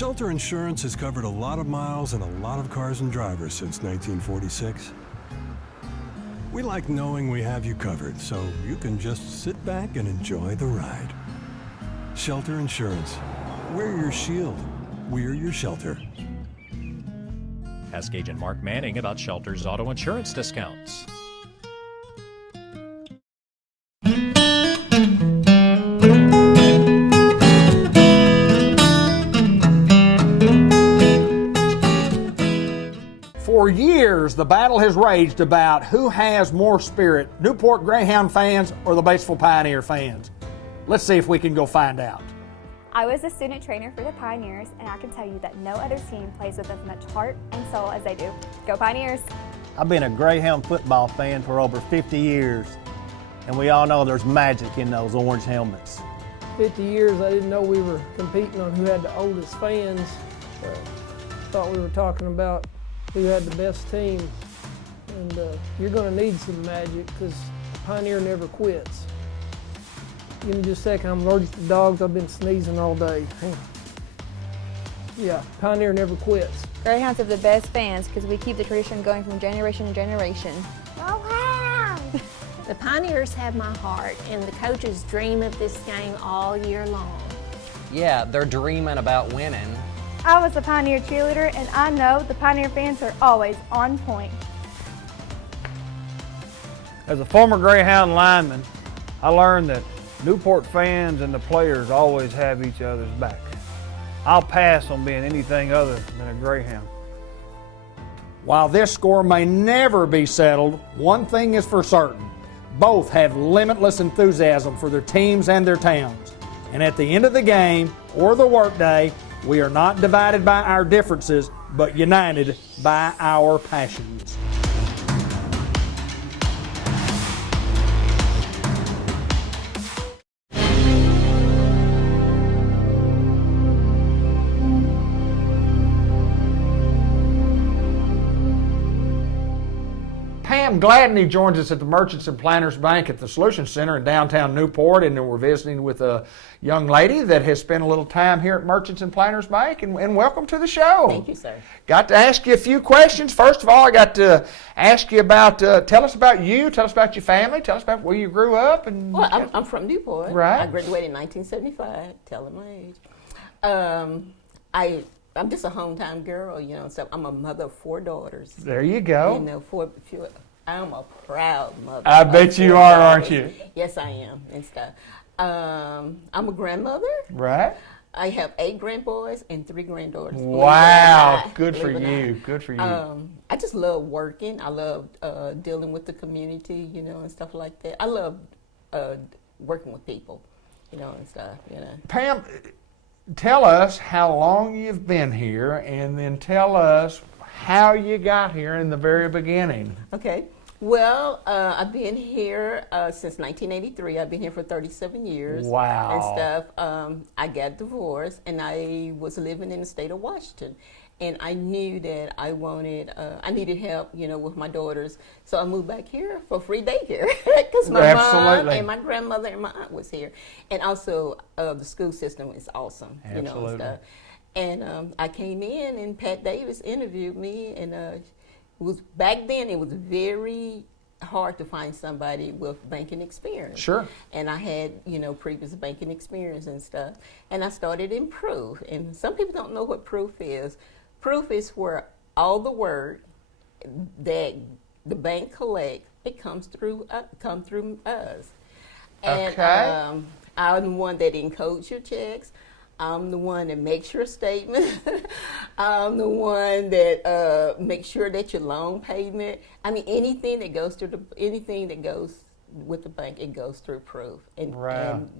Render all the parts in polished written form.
Shelter Insurance has covered a lot of miles and a lot of cars and drivers since 1946. We like knowing we have you covered, so you can just sit back and enjoy the ride. Shelter Insurance. We're your shield. We're your shelter. Ask Agent Mark Manning about Shelter's auto insurance discounts. For years, the battle has raged about who has more spirit, Newport Greyhound fans or the Batesville Pioneer fans. Let's see if we can go find out. I was a student trainer for the Pioneers, and I can tell you that no other team plays with as much heart and soul as they do. Go Pioneers! I've been a Greyhound football fan for over 50 years, and we all know there's magic in those orange helmets. 50 years, I didn't know we were competing on who had the oldest fans. Thought we were talking about who had the best team. And you're going to need some magic because Pioneer never quits. Give me just a second, I'm allergic to dogs. I've been sneezing all day. Hang on. Yeah, Pioneer never quits. Greyhounds have the best fans because we keep the tradition going from generation to generation. Oh, wow! The Pioneers have my heart, and the coaches dream of this game all year long. Yeah, they're dreaming about winning. I was a Pioneer cheerleader, and I know the Pioneer fans are always on point. As a former Greyhound lineman, I learned that Newport fans and the players always have each other's back. I'll pass on being anything other than a Greyhound. While this score may never be settled, one thing is for certain. Both have limitless enthusiasm for their teams and their towns. And at the end of the game, or the workday, we are not divided by our differences, but united by our passions. Pam Gladney joins us at the Merchants and Planners Bank at the Solutions Center in downtown Newport, and we're visiting with a young lady that has spent a little time here at Merchants and Planners Bank, and welcome to the show. Thank you, sir. Got to ask you a few questions. First of all, I got to ask you about, tell us about you, tell us about your family, tell us about where you grew up. And well, I'm from Newport. Right. I graduated in 1975, telling my age. I'm just a hometown girl, you know, so I'm a mother of 4 daughters. There you go. You know, I'm a proud mother. I bet you are, aren't you? Yes, I am, and stuff. I'm a grandmother. Right. I have 8 grandboys and 3 granddaughters. Wow, good for you, good for you. I just love working. I love dealing with the community, you know, and stuff like that. I love working with people, you know, and stuff, you know. Pam, tell us how long you've been here, and then tell us how you got here in the very beginning. Okay. Well, I've been here since 1983. I've been here for 37 years. Wow. And stuff. I got divorced, and I was living in the state of Washington. And I knew that I needed help, you know, with my daughters. So I moved back here for free daycare because my mom and my grandmother and my aunt was here. And also the school system is awesome, you know, and stuff. And I came in, and Pat Davis interviewed me, and back then it was very hard to find somebody with banking experience. Sure. And I had, you know, previous banking experience and stuff. And I started in Proof. And some people don't know what Proof is. Proof is where all the work that the bank collects, it comes through us. And I'm the one that encodes your checks. I'm the one that makes your statement. I'm the one that makes sure that your loan payment. I mean, anything that goes with the bank, it goes through Proof. And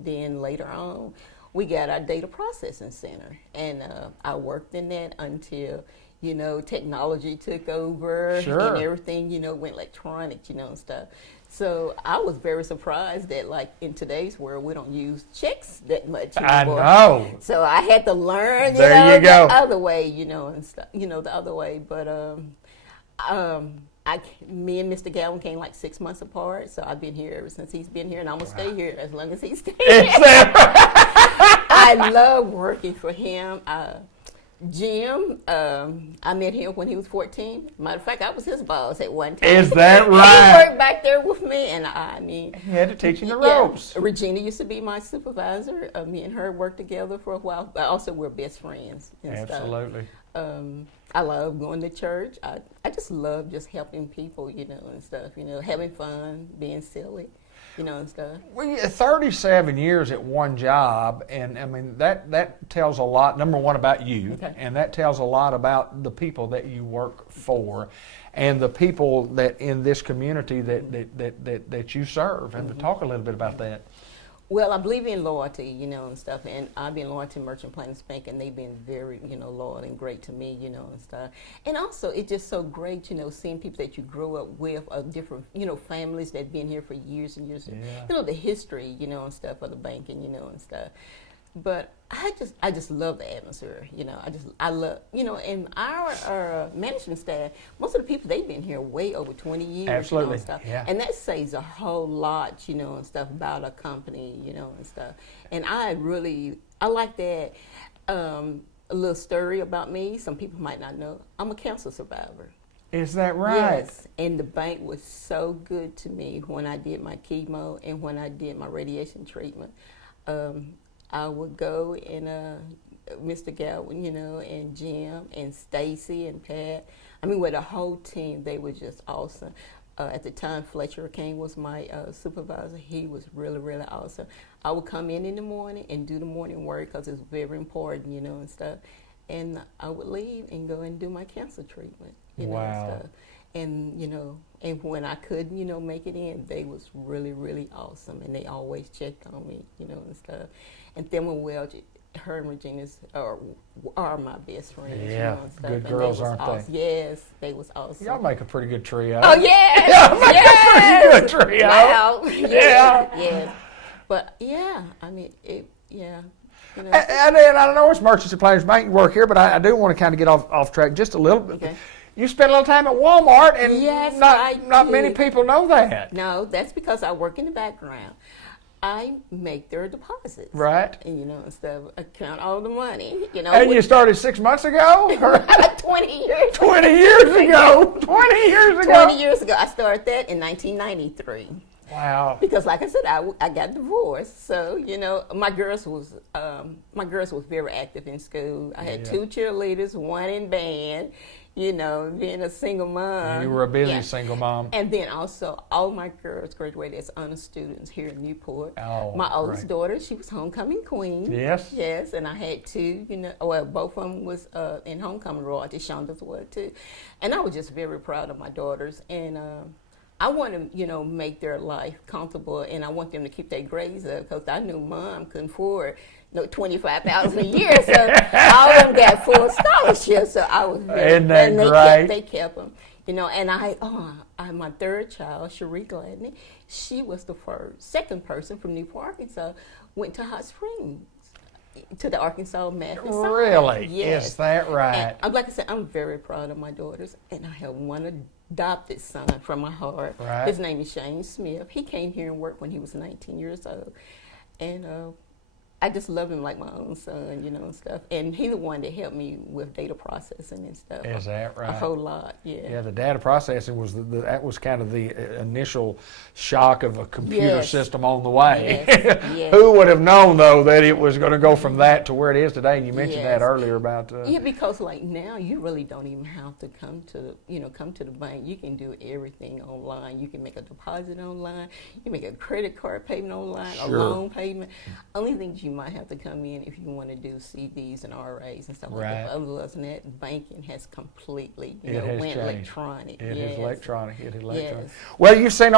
then later on, we got our data processing center, and I worked in that until, you know, technology took over and everything, you know, went electronic, you know, and stuff. So I was very surprised that, like, in today's world, we don't use checks that much anymore. I know. So I had to learn, the other way, you know, and stuff, you know, the other way. But me and Mr. Gowan came like 6 months apart, so I've been here ever since he's been here, and I'm gonna stay here as long as he stays. I love working for him. Jim, I met him when he was 14. Matter of fact, I was his boss at one time. Is that He right? worked back there with me, and I mean, You had to teach him the yeah, ropes. Regina used to be my supervisor. Me and her worked together for a while, but also we're best friends and Absolutely. stuff. I love going to church. I just love just helping people, and stuff. Having fun, being silly, and stuff. Well, 37 years at one job, and I mean that tells a lot. Number one, about you, Okay. and that tells a lot about the people that you work for, and the people that in this community that you serve. And to talk a little bit about that. Well, I believe in loyalty, and stuff, and I've been loyal to Merchant Plains Bank, and they've been very, loyal and great to me, and stuff. And also, it's just so great, seeing people that you grew up with, of different, families that been here for years and years. Yeah. The history, and stuff of the banking, and stuff. But I just love the atmosphere, I love, and our management staff, most of the people, they've been here way over 20 years. Absolutely, And stuff. yeah. And that says a whole lot, and stuff about a company, and stuff. And I like that. A little story about me, some people might not know, I'm a cancer survivor. Is that right? Yes, and the bank was so good to me when I did my chemo and when I did my radiation treatment. I would go and Mr. Gowan, and Jim and Stacy and Pat. I mean, with the whole team, they were just awesome. At the time, Fletcher King was my supervisor. He was really, really awesome. I would come in the morning and do the morning work because it's very important, and stuff. And I would leave and go and do my cancer treatment, Wow. and stuff. And, and when I couldn't, make it in, they was really, really awesome. And they always checked on me, and stuff. And Thelma Welch, her and Regina are my best friends. Yeah, and stuff. good And girls, they was aren't awesome. they? Yes, they was awesome. Y'all make a pretty good trio. Oh, yes! Y'all make yes! a pretty good trio. Wow. Yeah. Yes. But, yeah, I mean, yeah. And I know it's Merchants and Plains Bank you work here, but I do want to kind of get off track just a little bit. Okay. You spent a little time at Walmart, and Yes, I not many did. people know that. No, that's because I work in the background. I make their deposits. Right. And, and stuff. I count all the money, And you started 6 months ago? 20 years. 20 years ago. 20 years ago. 20 years ago. I started that in 1993. Wow. Because, like I said, I got divorced, so my girls was very active in school. I had 2 cheerleaders, 1 in band. Being a single mom. You were a busy single mom. And then also, all my girls graduated as honor students here in Newport. Oh, my oldest great. daughter, she was homecoming queen. Yes. Yes, and I had 2. Both of them was in homecoming royalty. Shonda's was too, and I was just very proud of my daughters and. I want to, make their life comfortable, and I want them to keep their grades up because I knew Mom couldn't afford $25,000 a year, so all of them got full scholarships. So I was very, Isn't that and great? they kept them, And I my third child, Cherie Gladney, she was the second person from Newport, Arkansas, went to Hot Springs. To the Arkansas Math and Science. Really? Yes. Is that right? And, like I said, I'm very proud of my daughters, and I have one adopted son from my heart. Right. His name is Shane Smith. He came here and worked when he was 19 years old, and I just love him like my own son, and stuff. And he's the one that helped me with data processing and stuff. Is that right? A whole lot, yeah. Yeah, the data processing was that was kind of the initial shock of a computer Yes. system on the way. Yes, yes. Who would have known though that it was going to go from that to where it is today? And you mentioned Yes. that earlier about. Yeah, because like now you really don't even have to come to the bank. You can do everything online. You can make a deposit online. You can make a credit card payment online, Sure. a loan payment. Only things you might have to come in if you want to do CDs and RAs and stuff like Right. that. Other than that, banking has completely It has went changed. electronic. It yes. is electronic. It is electronic. Yes. Well, you've seen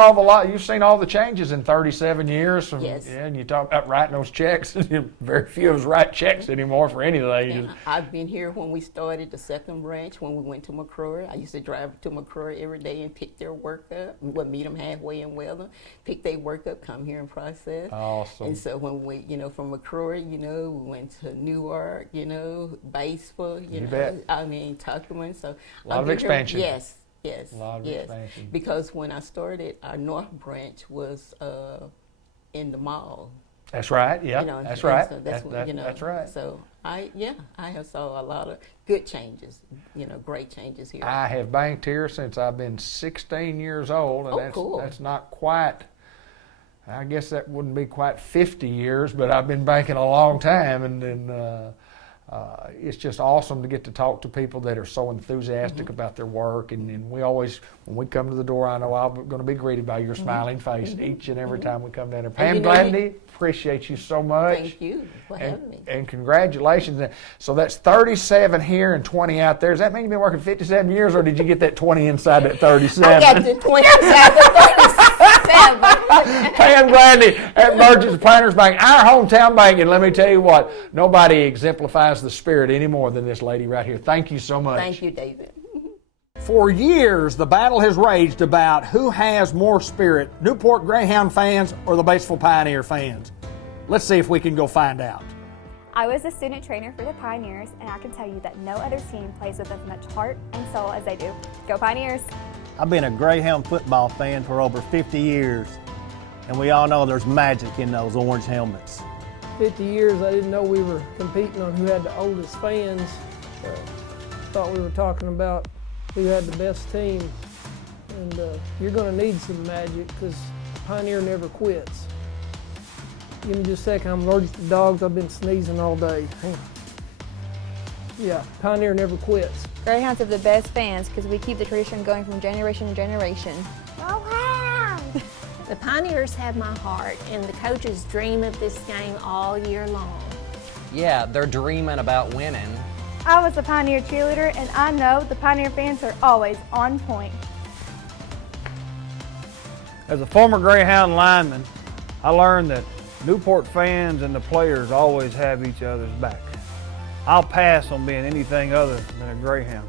all the changes in 37 years. From, Yes. Yeah, and you talk about writing those checks. Very few of us write checks anymore for anything. And I've been here when we started the second branch, when we went to McCrory. I used to drive to McCrory every day and pick their work up. We would meet them halfway in Weather, pick their work up, come here and process. Awesome. And so when we, from McCrory, we went to Newark, Batesville, You bet. I mean, Tuckerman. So A lot I've of been here- expansion. Yes, yes, A lot of yes. expansion. Because when I started, our North branch was in the mall. That's right. Yeah, You know, that's and right. so that's when, That's right. So I have saw a lot of good changes, great changes here. I have banked here since I've been 16 years old, and cool. that's not quite, I guess that wouldn't be quite 50 years, but I've been banking a long time, and it's just awesome to get to talk to people that are so enthusiastic about their work, and we always, when we come to the door, I know I'm going to be greeted by your smiling face each and every time we come down there. Pam Gladney, appreciate you so much. Thank you for having me. And congratulations. So that's 37 here and 20 out there. Does that mean you've been working 57 years, or did you get that 20 inside that 37? I got the 20 inside the 37. Pam Gladney at Merchants Planters Bank, our hometown bank. And let me tell you what, nobody exemplifies the spirit any more than this lady right here. Thank you so much. Thank you, David. For years, the battle has raged about who has more spirit, Newport Greyhound fans or the Batesville Pioneer fans. Let's see if we can go find out. I was a student trainer for the Pioneers, and I can tell you that no other team plays with as much heart and soul as they do. Go Pioneers! I've been a Greyhound football fan for over 50 years, and we all know there's magic in those orange helmets. 50 years, I didn't know we were competing on who had the oldest fans. Thought we were talking about who had the best team. And you're going to need some magic because Pioneer never quits. Give me just a second. I'm allergic to dogs. I've been sneezing all day. Hang on. Yeah, Pioneer never quits. Greyhounds have the best fans because we keep the tradition going from generation to generation. The Pioneers have my heart, and the coaches dream of this game all year long. Yeah, they're dreaming about winning. I was a Pioneer cheerleader, and I know the Pioneer fans are always on point. As a former Greyhound lineman, I learned that Newport fans and the players always have each other's back. I'll pass on being anything other than a Greyhound.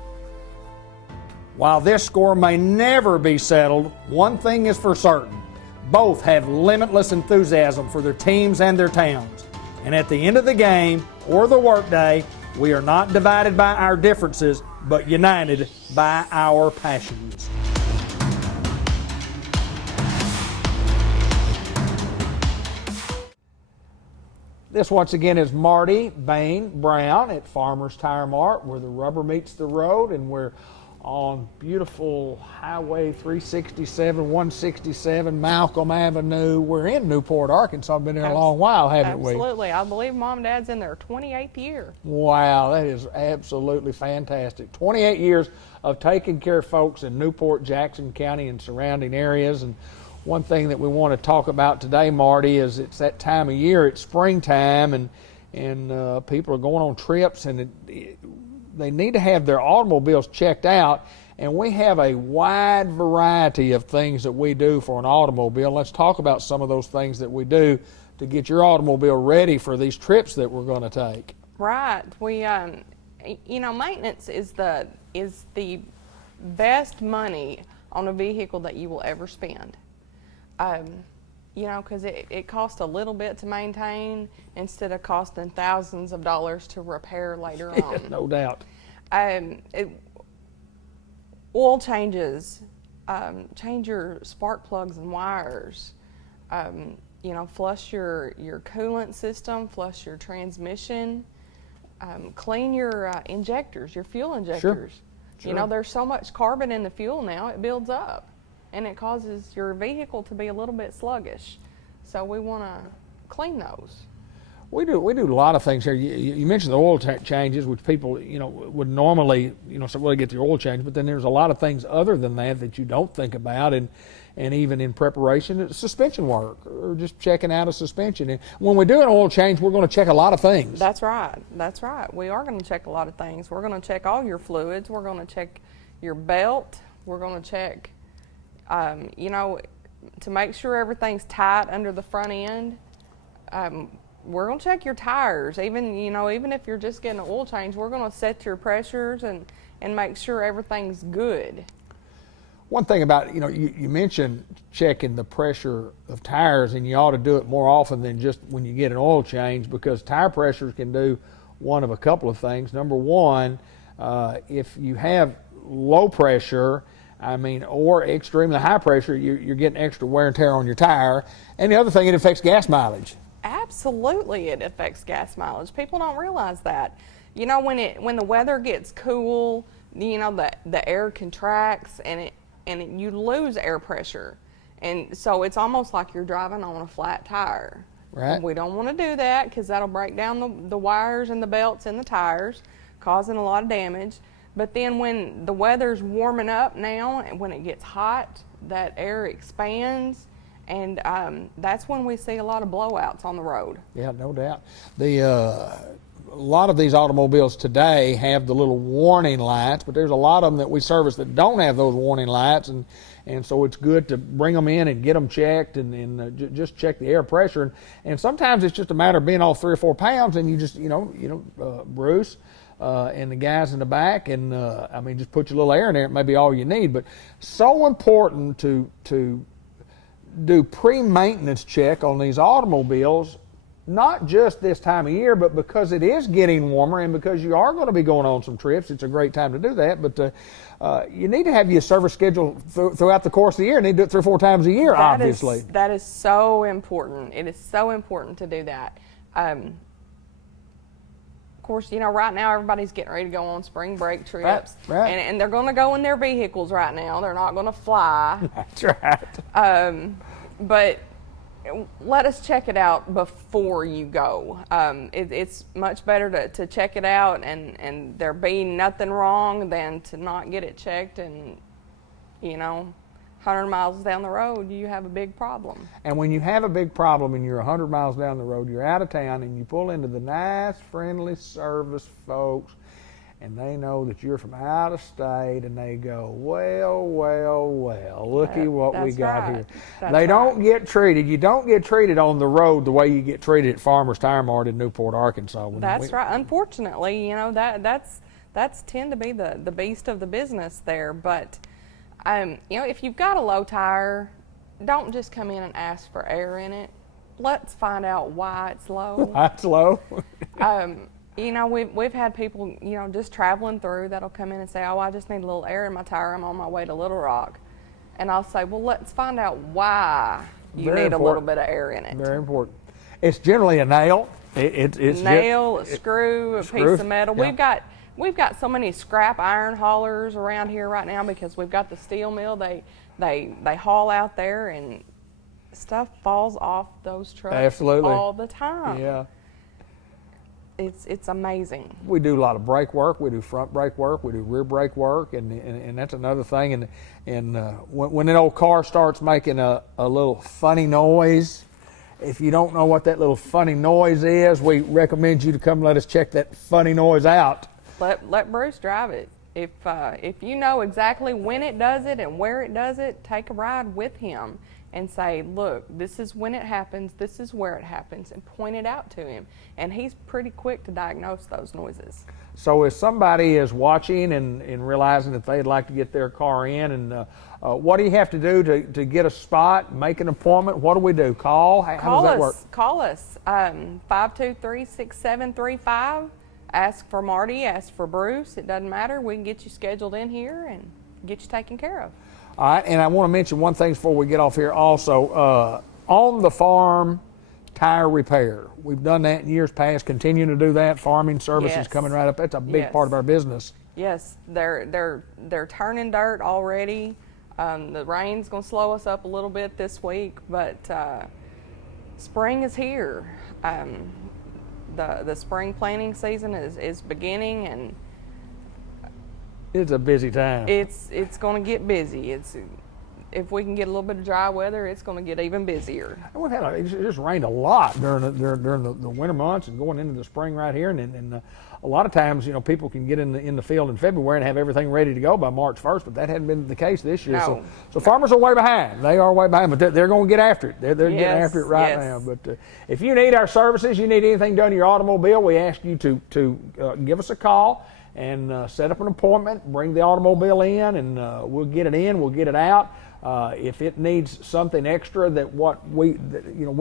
While this score may never be settled, one thing is for certain. Both have limitless enthusiasm for their teams and their towns. And at the end of the game or the workday, we are not divided by our differences, but united by our passions. This once again is Marty Bain Brown at Farmers Tire Mart, where the rubber meets the road, and we're on beautiful Highway 367, 167, Malcolm Avenue. We're in Newport, Arkansas. Been there a long while, haven't we? Absolutely. I believe Mom and Dad's in their 28th year. Wow, that is absolutely fantastic. 28 years of taking care of folks in Newport, Jackson County, and surrounding areas. And one thing that we want to talk about today, Marty, is it's that time of year. It's springtime, and people are going on trips, and they need to have their automobiles checked out, and we have a wide variety of things that we do for an automobile. Let's talk about some of those things that we do to get your automobile ready for these trips that we're going to take. Right. We, maintenance is the best money on a vehicle that you will ever spend. Because it costs a little bit to maintain instead of costing thousands of dollars to repair later on. No doubt. Oil changes, change your spark plugs and wires, flush your coolant system, flush your transmission, clean your injectors, your fuel injectors. Sure. There's so much carbon in the fuel now, it builds up, and it causes your vehicle to be a little bit sluggish. So we want to clean those. We do a lot of things here. You mentioned the oil changes, which people would normally say, well, they get the oil change, but then there's a lot of things other than that you don't think about, and even in preparation, suspension work or just checking out a suspension. And when we do an oil change, we're going to check a lot of things. That's right. We are going to check a lot of things. We're going to check all your fluids. We're going to check your belt. We're going to check, to make sure everything's tight under the front end. We're going to check your tires. Even if you're just getting an oil change, we're going to set your pressures and make sure everything's good. One thing about, you mentioned checking the pressure of tires, and you ought to do it more often than just when you get an oil change, because tire pressures can do one of a couple of things. Number one, if you have low pressure, or extremely high pressure, you're getting extra wear and tear on your tire. And the other thing, it affects gas mileage. Absolutely, it affects gas mileage. People don't realize that. You know, when the weather gets cool, you know, the air contracts and you lose air pressure, and so it's almost like you're driving on a flat tire. Right. We don't want to do that because that'll break down the wires and the belts in the tires, causing a lot of damage. But then when the weather's warming up now, and when it gets hot, that air expands. And that's when we see a lot of blowouts on the road. Yeah, no doubt. A lot of these automobiles today have the little warning lights, but there's a lot of them that we service that don't have those warning lights, and so it's good to bring them in and get them checked and just check the air pressure. And sometimes it's just a matter of being off 3 or 4 pounds, and you just, Bruce and the guys in the back, and just put your little air in there. It may be all you need, but so important to do pre-maintenance check on these automobiles, not just this time of year, but because it is getting warmer and because you are going to be going on some trips. It's a great time to do that, but you need to have your service schedule throughout the course of the year. You need to do it 3 or 4 times a year, obviously. That is so important. It is so important to do that. Of course, right now everybody's getting ready to go on spring break trips. Right. And they're going to go in their vehicles right now. They're not going to fly. That's right. But let us check it out before you go. It's much better to check it out and there be nothing wrong than to not get it checked and, 100 miles down the road, you have a big problem. And when you have a big problem and you're 100 miles down the road, you're out of town and you pull into the nice, friendly service folks, and they know that you're from out of state, and they go, well, looky what we got here. They don't get treated. You don't get treated on the road the way you get treated at Farmer's Tire Mart in Newport, Arkansas. That's right. Unfortunately, that's tend to be the beast of the business there. But if you've got a low tire, don't just come in and ask for air in it. Let's find out why it's low. Why it's low? We've had people, just traveling through that'll come in and say, oh, I just need a little air in my tire. I'm on my way to Little Rock. And I'll say, well, let's find out why you need a little bit of air in it. Very important. It's generally a nail. It's nail, a screw, a piece of metal. Yeah. We've got so many scrap iron haulers around here right now because we've got the steel mill. They haul out there and stuff falls off those trucks Absolutely. all the time. Yeah. It's amazing. We do a lot of brake work. We do front brake work. We do rear brake work, and that's another thing. And when an old car starts making a little funny noise, if you don't know what that little funny noise is, we recommend you to come let us check that funny noise out. Let Bruce drive it. If you know exactly when it does it and where it does it, take a ride with him and say, look, this is when it happens, this is where it happens, and point it out to him. And he's pretty quick to diagnose those noises. So if somebody is watching and realizing that they'd like to get their car in, and what do you have to do to get a spot, make an appointment? What do we do? Call? How does that work? Call us, 523-6735. Ask for Marty, ask for Bruce. It doesn't matter. We can get you scheduled in here and get you taken care of. All right, and I want to mention one thing before we get off here also. On the farm tire repair. We've done that in years past, continuing to do that. Farming services coming right up. That's a big part of our business. Yes, they're turning dirt already. The rain's going to slow us up a little bit this week, but spring is here. The spring planting season is beginning, and it's a busy time. It's going to get busy. If we can get a little bit of dry weather, it's going to get even busier. It just rained a lot during the winter months and going into the spring right here, and a lot of times, people can get in the field in February and have everything ready to go by March 1st, but that hadn't been the case this year. No. So farmers are way behind. They are way behind, but they're going to get after it. They're getting after it right now. But if you need our services, you need anything done to your automobile, we ask you to give us a call and set up an appointment, bring the automobile in, and we'll get it in, we'll get it out. If it needs something extra that we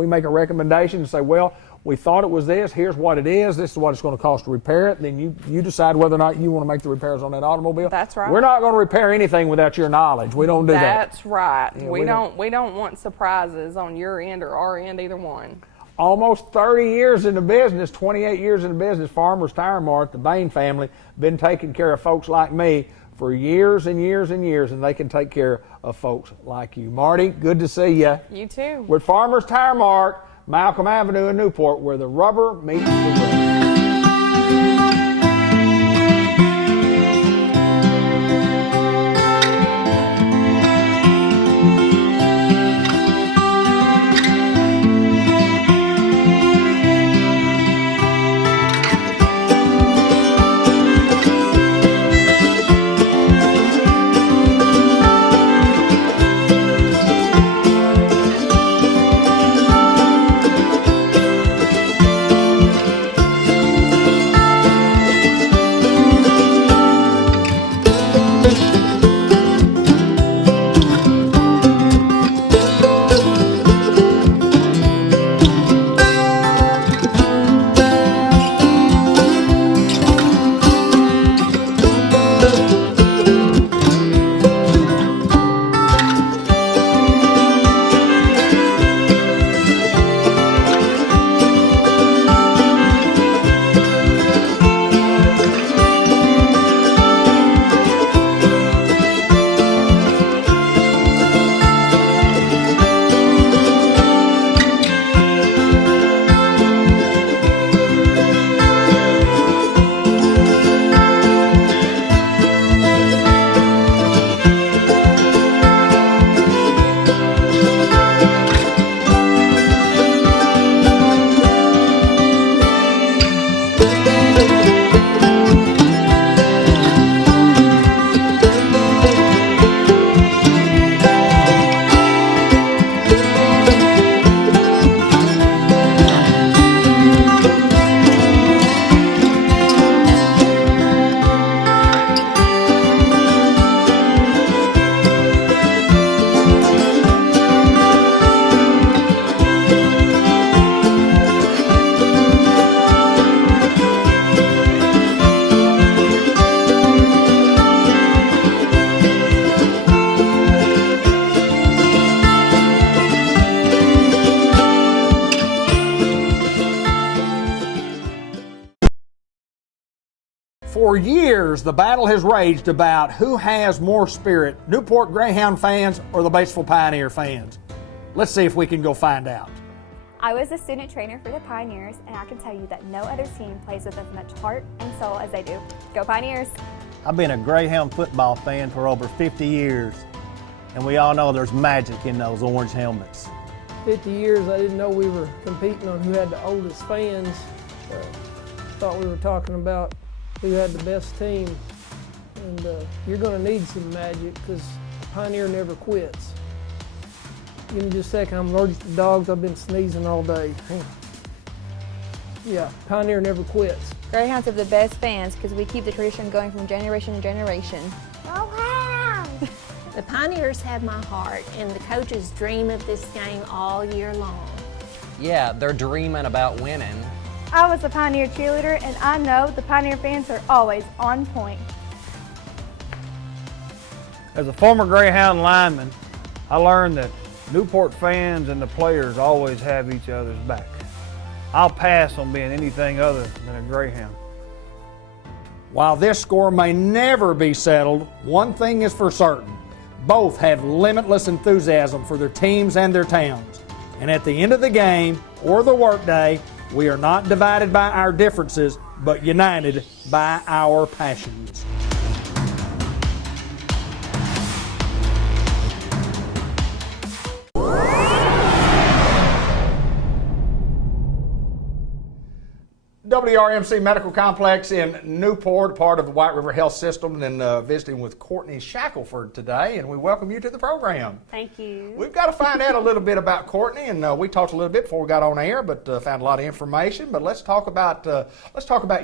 make a recommendation and say, well, we thought it was this, here's what it is, this is what it's going to cost to repair it, then you decide whether or not you want to make the repairs on that automobile. That's right. We're not going to repair anything without your knowledge. We don't do that. That's right. Yeah, we don't want surprises on your end or our end, either one. Almost 30 years in the business, 28 years in the business, Farmers Tire Mart, the Bain family, been taking care of folks like me for years and years and years, and they can take care of folks like you. Marty, good to see you. You too. With Farmers Tire Mart, Malcolm Avenue in Newport, where the rubber meets the road. For years, the battle has raged about who has more spirit, Newport Greyhound fans or the Batesville Pioneer fans. Let's see if we can go find out. I was a student trainer for the Pioneers, and I can tell you that no other team plays with as much heart and soul as they do. Go Pioneers! I've been a Greyhound football fan for over 50 years, and we all know there's magic in those orange helmets. 50 years, I didn't know we were competing on who had the oldest fans. Thought we were talking about who had the best team. And you're going to need some magic because Pioneer never quits. Give me just a second. I'm allergic to dogs. I've been sneezing all day. Hang on. Yeah, Pioneer never quits. Greyhounds have the best fans because we keep the tradition going from generation to generation. The Pioneers have my heart, and the coaches dream of this game all year long. Yeah, they're dreaming about winning. I was a Pioneer cheerleader, and I know the Pioneer fans are always on point. As a former Greyhound lineman, I learned that Newport fans and the players always have each other's back. I'll pass on being anything other than a Greyhound. While this score may never be settled, one thing is for certain. Both have limitless enthusiasm for their teams and their towns. And at the end of the game or the workday, we are not divided by our differences, but united by our passions. WRMC Medical Complex in Newport, part of the White River Health System, and visiting with Courtney Shackelford today, and we welcome you to the program. Thank you. We've got to find out a little bit about Courtney, and we talked a little bit before we got on air, but found a lot of information. But let's talk about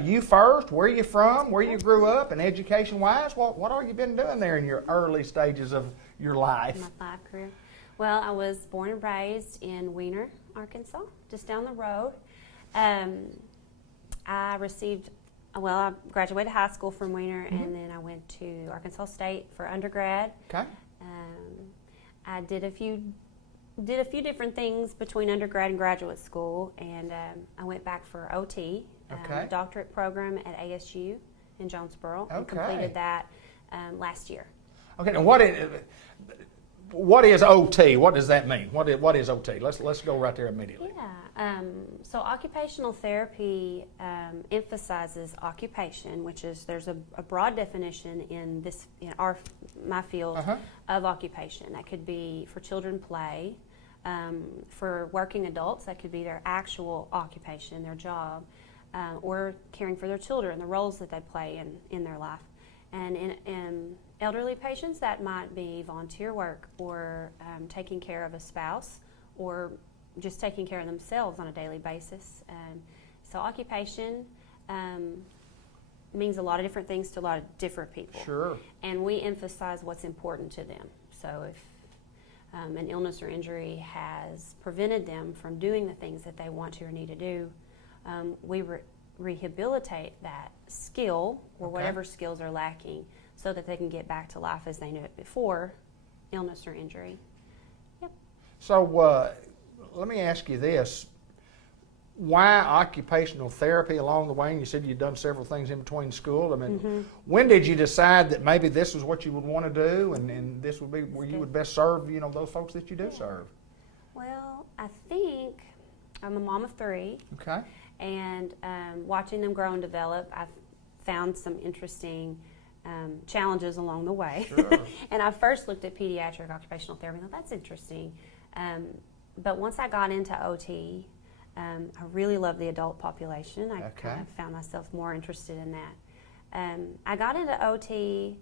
you first. Where are you from? Where you grew up, and education-wise, what have you been doing there in your early stages of your life? My life career. Well, I was born and raised in Weiner, Arkansas, just down the road. I graduated high school from Weiner, and then I went to Arkansas State for undergrad. Okay. I did a few did a few different things between undergrad and graduate school, and I went back for OT, Okay. doctorate program at ASU in Jonesboro, and Okay. completed that last year. Okay, now what is OT? What does that mean? What is OT? Let's go right there immediately. Yeah. So occupational therapy emphasizes occupation, which is there's a broad definition in my field of occupation. That could be for children play, for working adults that could be their actual occupation, their job, or caring for their children, the roles that they play in their life, and in elderly patients, that might be volunteer work or taking care of a spouse or just taking care of themselves on a daily basis. So occupation means a lot of different things to a lot of different people. Sure. And we emphasize what's important to them. So if an illness or injury has prevented them from doing the things that they want to or need to do, we rehabilitate that skill or whatever skills are lacking, so that they can get back to life as they knew it before illness or injury. Yep. So let me ask you this. Why occupational therapy along the way? And you said you'd done several things in between school. I mean, when did you decide that maybe this was what you would want to do, and this would be where you would best serve, those folks that you do serve? Well, I think I'm a mom of 3. Okay. And watching them grow and develop, I've found some interesting challenges along the way. Sure. And I first looked at pediatric occupational therapy, and thought, that's interesting. But once I got into OT, I really love the adult population. I kind of found myself more interested in that. I got into OT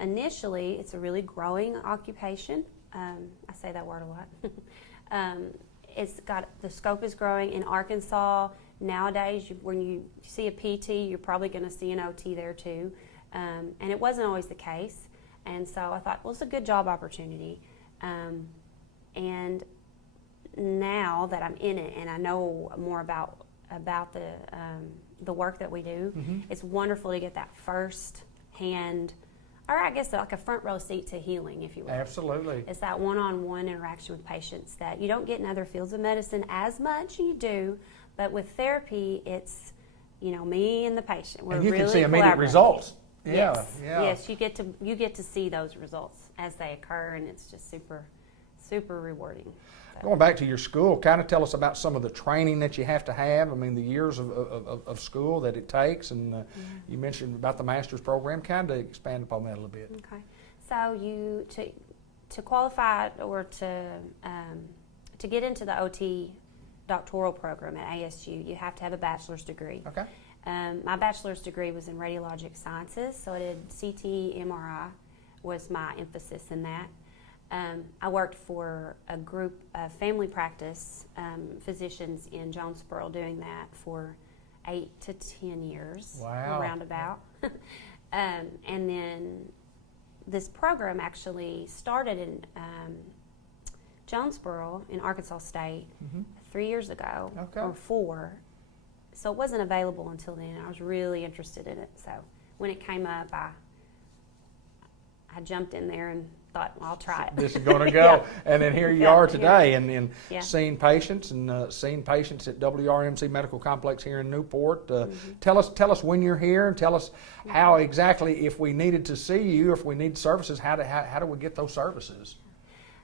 initially. It's a really growing occupation. I say that word a lot. The scope is growing in Arkansas. Nowadays, when you see a PT, you're probably going to see an OT there too. And it wasn't always the case. And so I thought, well, it's a good job opportunity. And now that I'm in it and I know more about the work that we do, it's wonderful to get that first hand, or I guess like a front row seat to healing, if you will. Absolutely. It's that one-on-one interaction with patients that you don't get in other fields of medicine as much. You do, but with therapy, it's me and the patient. We're and you really can see immediate collaborative. results. Yes, yeah. yes, you get to see those results as they occur, and it's just super rewarding. So. Going back to your school, kind of tell us about some of the training that you have to have. I mean, the years of school that it takes, and you mentioned about the master's program. Kind of expand upon that a little bit. Okay, so to qualify or to get into the OT doctoral program at ASU, you have to have a bachelor's degree. Okay. My bachelor's degree was in radiologic sciences, so I did CT, MRI was my emphasis in that. I worked for a group of family practice physicians in Jonesboro doing that for 8 to 10 years, roundabout. And then this program actually started in Jonesboro in Arkansas State 3 years ago, or 4. So it wasn't available until then. I was really interested in it. So when it came up, I jumped in there and thought, well, I'll try it. This is going to go. Yeah. And then here you are today, and Yeah. seeing patients at WRMC Medical Complex here in Newport. Tell us when you're here, and tell us how exactly, if we needed to see you, if we need services, how do we get those services?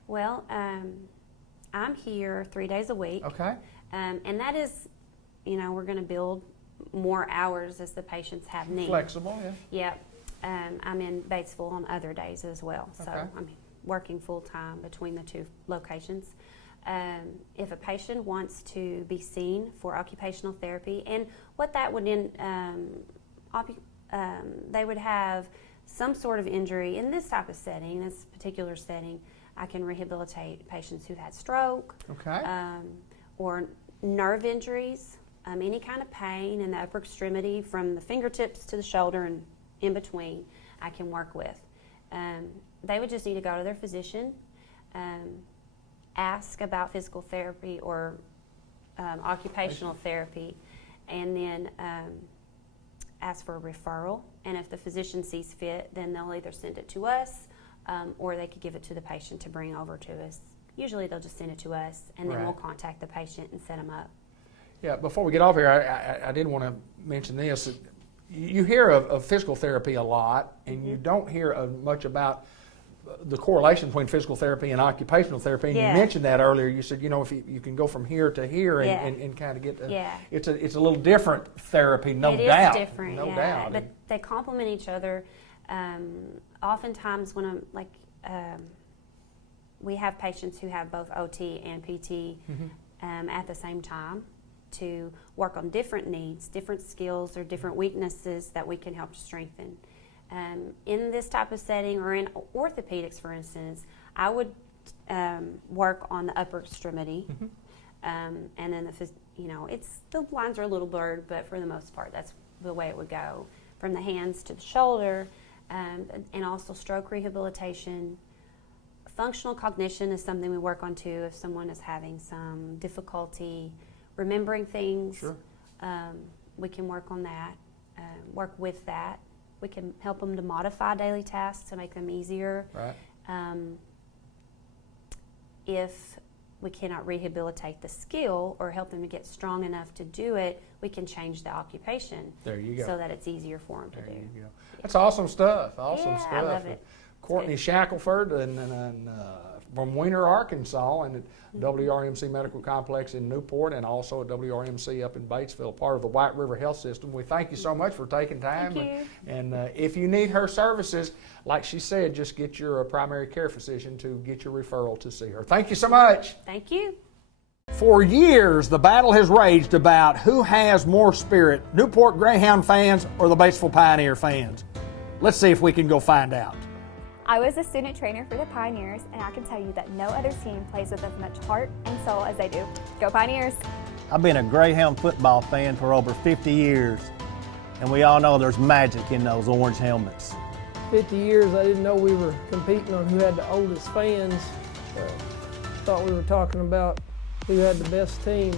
Well, I'm here 3 days a week. Okay. And that is, we're going to build more hours as the patients have needs. Flexible, yeah. Yep. I'm in Batesville on other days as well, so Okay. I'm working full-time between the 2 locations. If a patient wants to be seen for occupational therapy, and what that would they would have some sort of injury in this type of setting, this particular setting. I can rehabilitate patients who've had stroke, or nerve injuries, any kind of pain in the upper extremity from the fingertips to the shoulder and in between, I can work with. They would just need to go to their physician, ask about physical therapy or occupational therapy, and then ask for a referral. And if the physician sees fit, then they'll either send it to us, or they could give it to the patient to bring over to us usually they'll just send it to us, and then Right. we'll contact the patient and set them up. Yeah, before we get off here, I did want to mention this. You hear of physical therapy a lot, and you don't hear much about the correlation between physical therapy and occupational therapy. And Yeah. you mentioned that earlier. You said, if you can go from here to here and, Yeah. and kind of get to, Yeah. it's a little different therapy, no It doubt. is different, no yeah, doubt. but they complement each other. Oftentimes, when we have patients who have both OT and PT at the same time to work on different needs, different skills, or different weaknesses that we can help to strengthen. In this type of setting, or in orthopedics, for instance, I would work on the upper extremity, and then the lines are a little blurred, but for the most part, that's the way it would go, from the hands to the shoulder, and also stroke rehabilitation. Functional cognition is something we work on too. If someone is having some difficulty remembering things, Sure. We can work on that, work with that. We can help them to modify daily tasks to make them easier. Right. If we cannot rehabilitate the skill or help them to get strong enough to do it, we can change the occupation. There you go. So that it's easier for them to do. You go. That's awesome stuff. Awesome Yeah, stuff. I love it. Courtney Shackelford and from Weiner, Arkansas, and at WRMC Medical Complex in Newport, and also at WRMC up in Batesville, part of the White River Health System. We thank you so much for taking time. Thank you. And if you need her services, like she said, just get your primary care physician to get your referral to see her. Thank you so much. Thank you. For years, the battle has raged about who has more spirit, Newport Greyhound fans or the Batesville Pioneer fans. Let's see if we can go find out. I was a student trainer for the Pioneers, and I can tell you that no other team plays with as much heart and soul as they do. Go Pioneers! I've been a Greyhound football fan for over 50 years, and we all know there's magic in those orange helmets. 50 years, I didn't know we were competing on who had the oldest fans. Thought we were talking about who had the best team.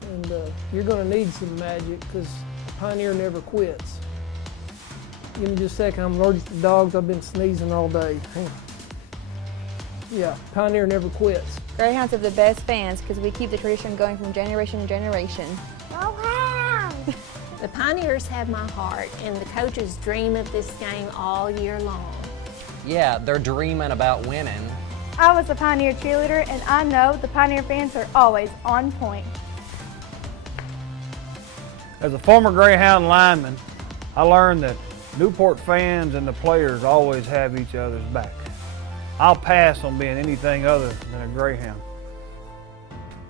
And you're going to need some magic because Pioneer never quits. Give me just a second, I'm allergic to dogs. I've been sneezing all day. Hang on. Yeah, Pioneer never quits. Greyhounds have the best fans because we keep the tradition going from generation to generation. The Pioneers have my heart, and the coaches dream of this game all year long. Yeah, they're dreaming about winning. I was a Pioneer cheerleader, and I know the Pioneer fans are always on point. As a former Greyhound lineman, I learned that Newport fans and the players always have each other's back. I'll pass on being anything other than a Greyhound.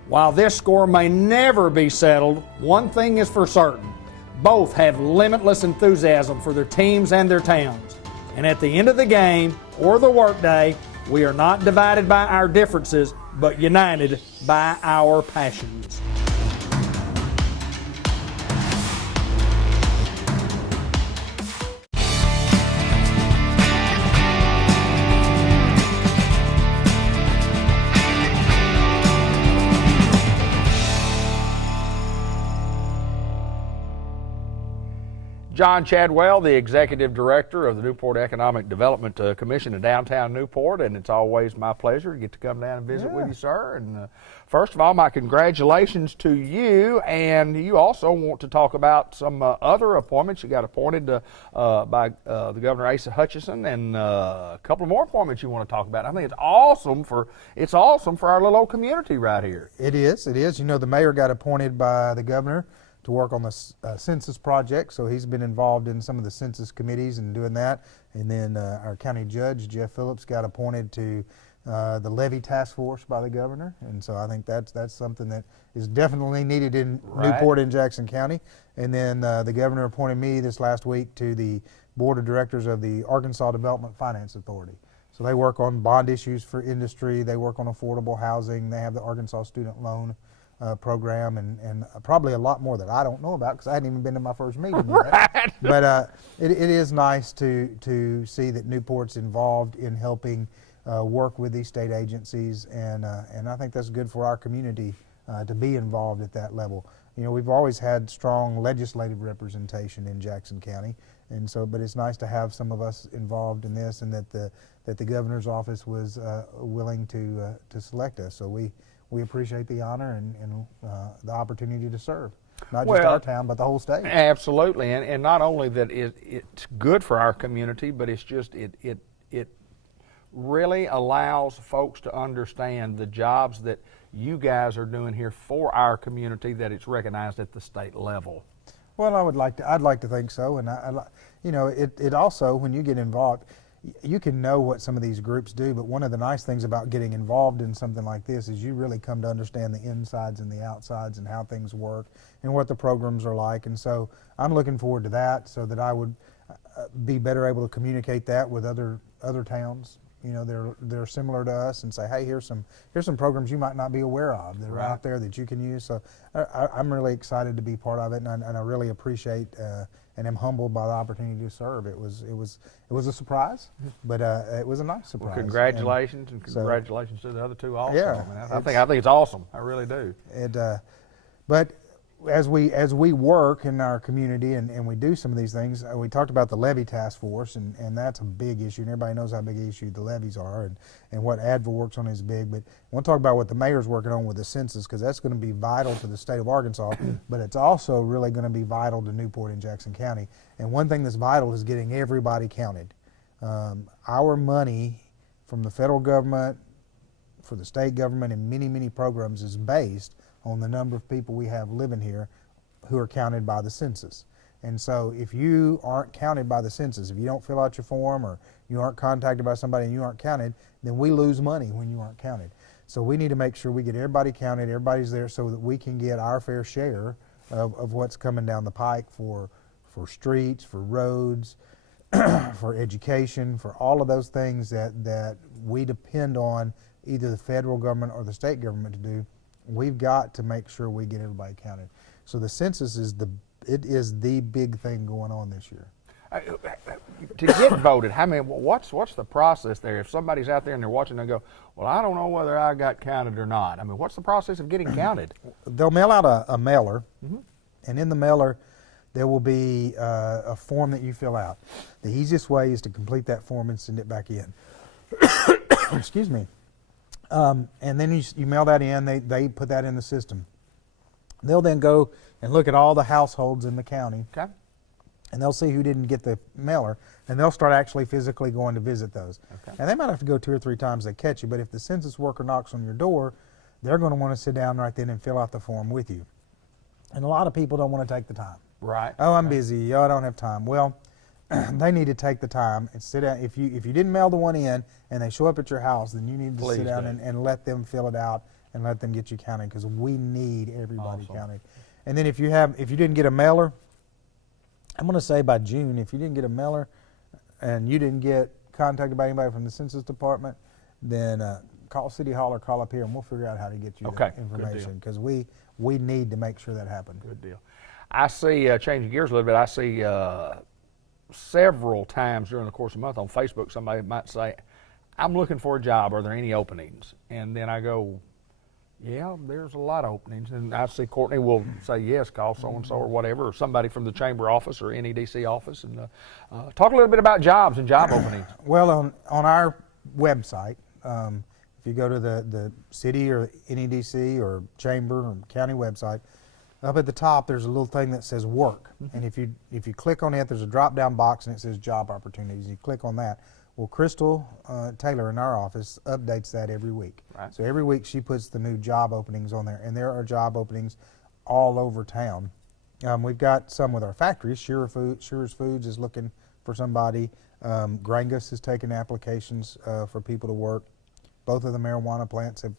While this score may never be settled, one thing is for certain. Both have limitless enthusiasm for their teams and their towns. And at the end of the game or the workday, we are not divided by our differences, but united by our passions. John Chadwell, the Executive Director of the Newport Economic Development Commission in downtown Newport, and it's always my pleasure to get to come down and visit with you, sir. And first of all, my congratulations to you, and you also want to talk about some other appointments. You got appointed by the Governor Asa Hutchinson, and a couple more appointments you want to talk about. I think it's awesome for our little old community right here. It is. You know, the mayor got appointed by the governor to work on the census project, so he's been involved in some of the census committees and doing that. And then our county judge, Jeff Phillips, got appointed to the levy task force by the governor, and so I think that's something that is definitely needed in Newport and Jackson County. And then the governor appointed me this last week to the board of directors of the Arkansas Development Finance Authority. So they work on bond issues for industry, they work on affordable housing, they have the Arkansas student loan program, and probably a lot more that I don't know about because I hadn't even been to my first meeting yet. But it is nice to see that Newport's involved in helping work with these state agencies, and I think that's good for our community to be involved at that level. You know, we've always had strong legislative representation in Jackson County, And so, but it's nice to have some of us involved in this, and that the governor's office was willing to select us. So we appreciate the honor and the opportunity to serve, not just our town, but the whole state. Absolutely, and not only that it's good for our community, but it's just it really allows folks to understand the jobs that you guys are doing here for our community, that it's recognized at the state level. Well, I'd like to think so, and it also, when you get involved, you can know what some of these groups do, but one of the nice things about getting involved in something like this is you really come to understand the insides and the outsides and how things work and what the programs are like. And so I'm looking forward to that, so that I would be better able to communicate that with other towns. They're similar to us, and say, hey, here's some programs you might not be aware of that are out there that you can use. So I'm really excited to be part of it, and I really appreciate and am humbled by the opportunity to serve. It was a surprise, but it was a nice surprise. Well, congratulations, and congratulations to the other two also. Yeah, I think it's awesome. I really do. But as we work in our community and we do some of these things, we talked about the levy task force, and that's a big issue, and everybody knows how big an issue the levies are, and what Advil works on is big. But I want to talk about what the mayor's working on with the census, because that's going to be vital to the state of Arkansas, but it's also really going to be vital to Newport and Jackson County. And one thing that's vital is getting everybody counted. Our money from the federal government, for the state government, and many programs is based on the number of people we have living here who are counted by the census. And so if you aren't counted by the census, if you don't fill out your form, or you aren't contacted by somebody and you aren't counted, then we lose money when you aren't counted. So we need to make sure we get everybody counted, everybody's there, so that we can get our fair share of what's coming down the pike for streets, for roads, for education, for all of those things that we depend on either the federal government or the state government to do. We've got to make sure we get everybody counted. So the census is the big thing going on this year. To get voted, what's the process there? If somebody's out there and they're watching, they go, well, I don't know whether I got counted or not. I mean, what's the process of getting counted? They'll mail out a mailer, and in the mailer there will be a form that you fill out. The easiest way is to complete that form and send it back in. Excuse me. And then you mail that in, they put that in the system. They'll then go and look at all the households in the county. Okay. And they'll see who didn't get the mailer, and they'll start actually physically going to visit those. Okay. And they might have to go 2 or 3 times to catch you, but if the census worker knocks on your door, they're going to want to sit down right then and fill out the form with you. And a lot of people don't want to take the time. Right. Oh, I'm busy. Oh, I don't have time. Well, they need to take the time and sit down. If you didn't mail the one in and they show up at your house, then you need to sit down and let them fill it out and let them get you counted, because we need everybody counted. And then if you didn't get a mailer, I'm going to say by June, if you didn't get a mailer and you didn't get contacted by anybody from the Census Department, then call City Hall or call up here, and we'll figure out how to get you that information, because we need to make sure that happens. Good deal. I see, changing gears a little bit, I see several times during the course of the month on Facebook, somebody might say, I'm looking for a job, are there any openings? And then I go, yeah, there's a lot of openings. And I see Courtney will say, yes, call so-and-so or whatever, or somebody from the chamber office or NEDC office, and talk a little bit about jobs and job openings. Well, on our website, if you go to the city or NEDC or chamber or county website, up at the top there's a little thing that says work. And if you click on it, there's a drop down box and it says job opportunities. You click on that. Well, Crystal Taylor in our office updates that every week. Right. So every week she puts the new job openings on there, and there are job openings all over town. We've got some with our factories. Shearer's Foods is looking for somebody. Grangus is taking applications for people to work. Both of the marijuana plants have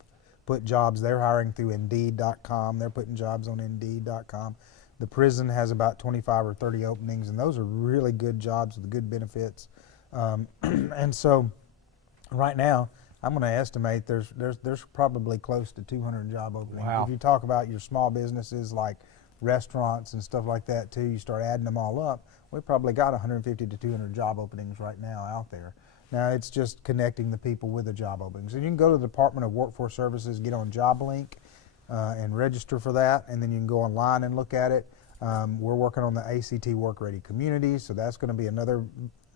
put jobs. They're hiring through Indeed.com. They're putting jobs on Indeed.com. The prison has about 25 or 30 openings, and those are really good jobs with good benefits. And so right now, I'm going to estimate there's probably close to 200 job openings. Wow. If you talk about your small businesses like restaurants and stuff like that too, you start adding them all up, we've probably got 150 to 200 job openings right now out there. Now it's just connecting the people with the job openings. And you can go to the Department of Workforce Services, get on JobLink, and register for that, and then you can go online and look at it. We're working on the ACT Work Ready communities, so that's going to be another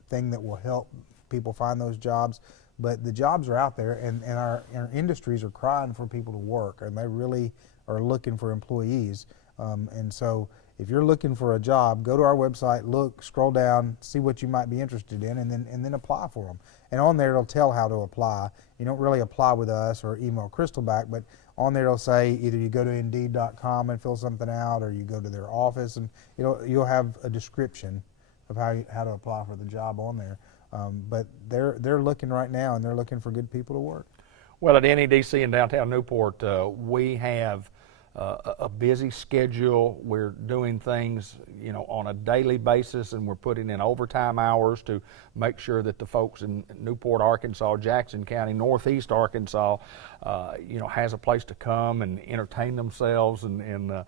thing that will help people find those jobs. But the jobs are out there, and our industries are crying for people to work, and they really are looking for employees. And so if you're looking for a job, go to our website, look, scroll down, see what you might be interested in, and then apply for them. And on there it'll tell how to apply. You don't really apply with us or email Crystal back, but on there it'll say either you go to Indeed.com and fill something out, or you go to their office, and you'll have a description of how to apply for the job on there. But they're looking right now, and they're looking for good people to work. Well, at NEDC in downtown Newport, we have a busy schedule. We're doing things, on a daily basis, and we're putting in overtime hours to make sure that the folks in Newport, Arkansas, Jackson County, Northeast Arkansas, has a place to come and entertain themselves and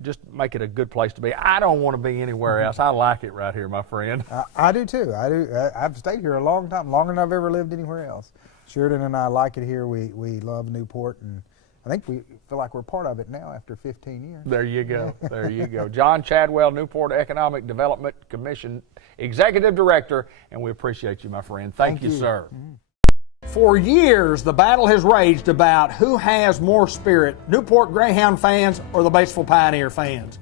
just make it a good place to be. I don't want to be anywhere else. I like it right here, my friend. I do too. I've stayed here a long time, longer than I've ever lived anywhere else. Sheridan and I like it here. We love Newport, and I think we feel like we're part of it now after 15 years. There you go. There you go. John Chadwell, Newport Economic Development Commission Executive Director, and we appreciate you, my friend. Thank you, sir. For years, the battle has raged about who has more spirit, Newport Greyhound fans or the Batesville Pioneer fans.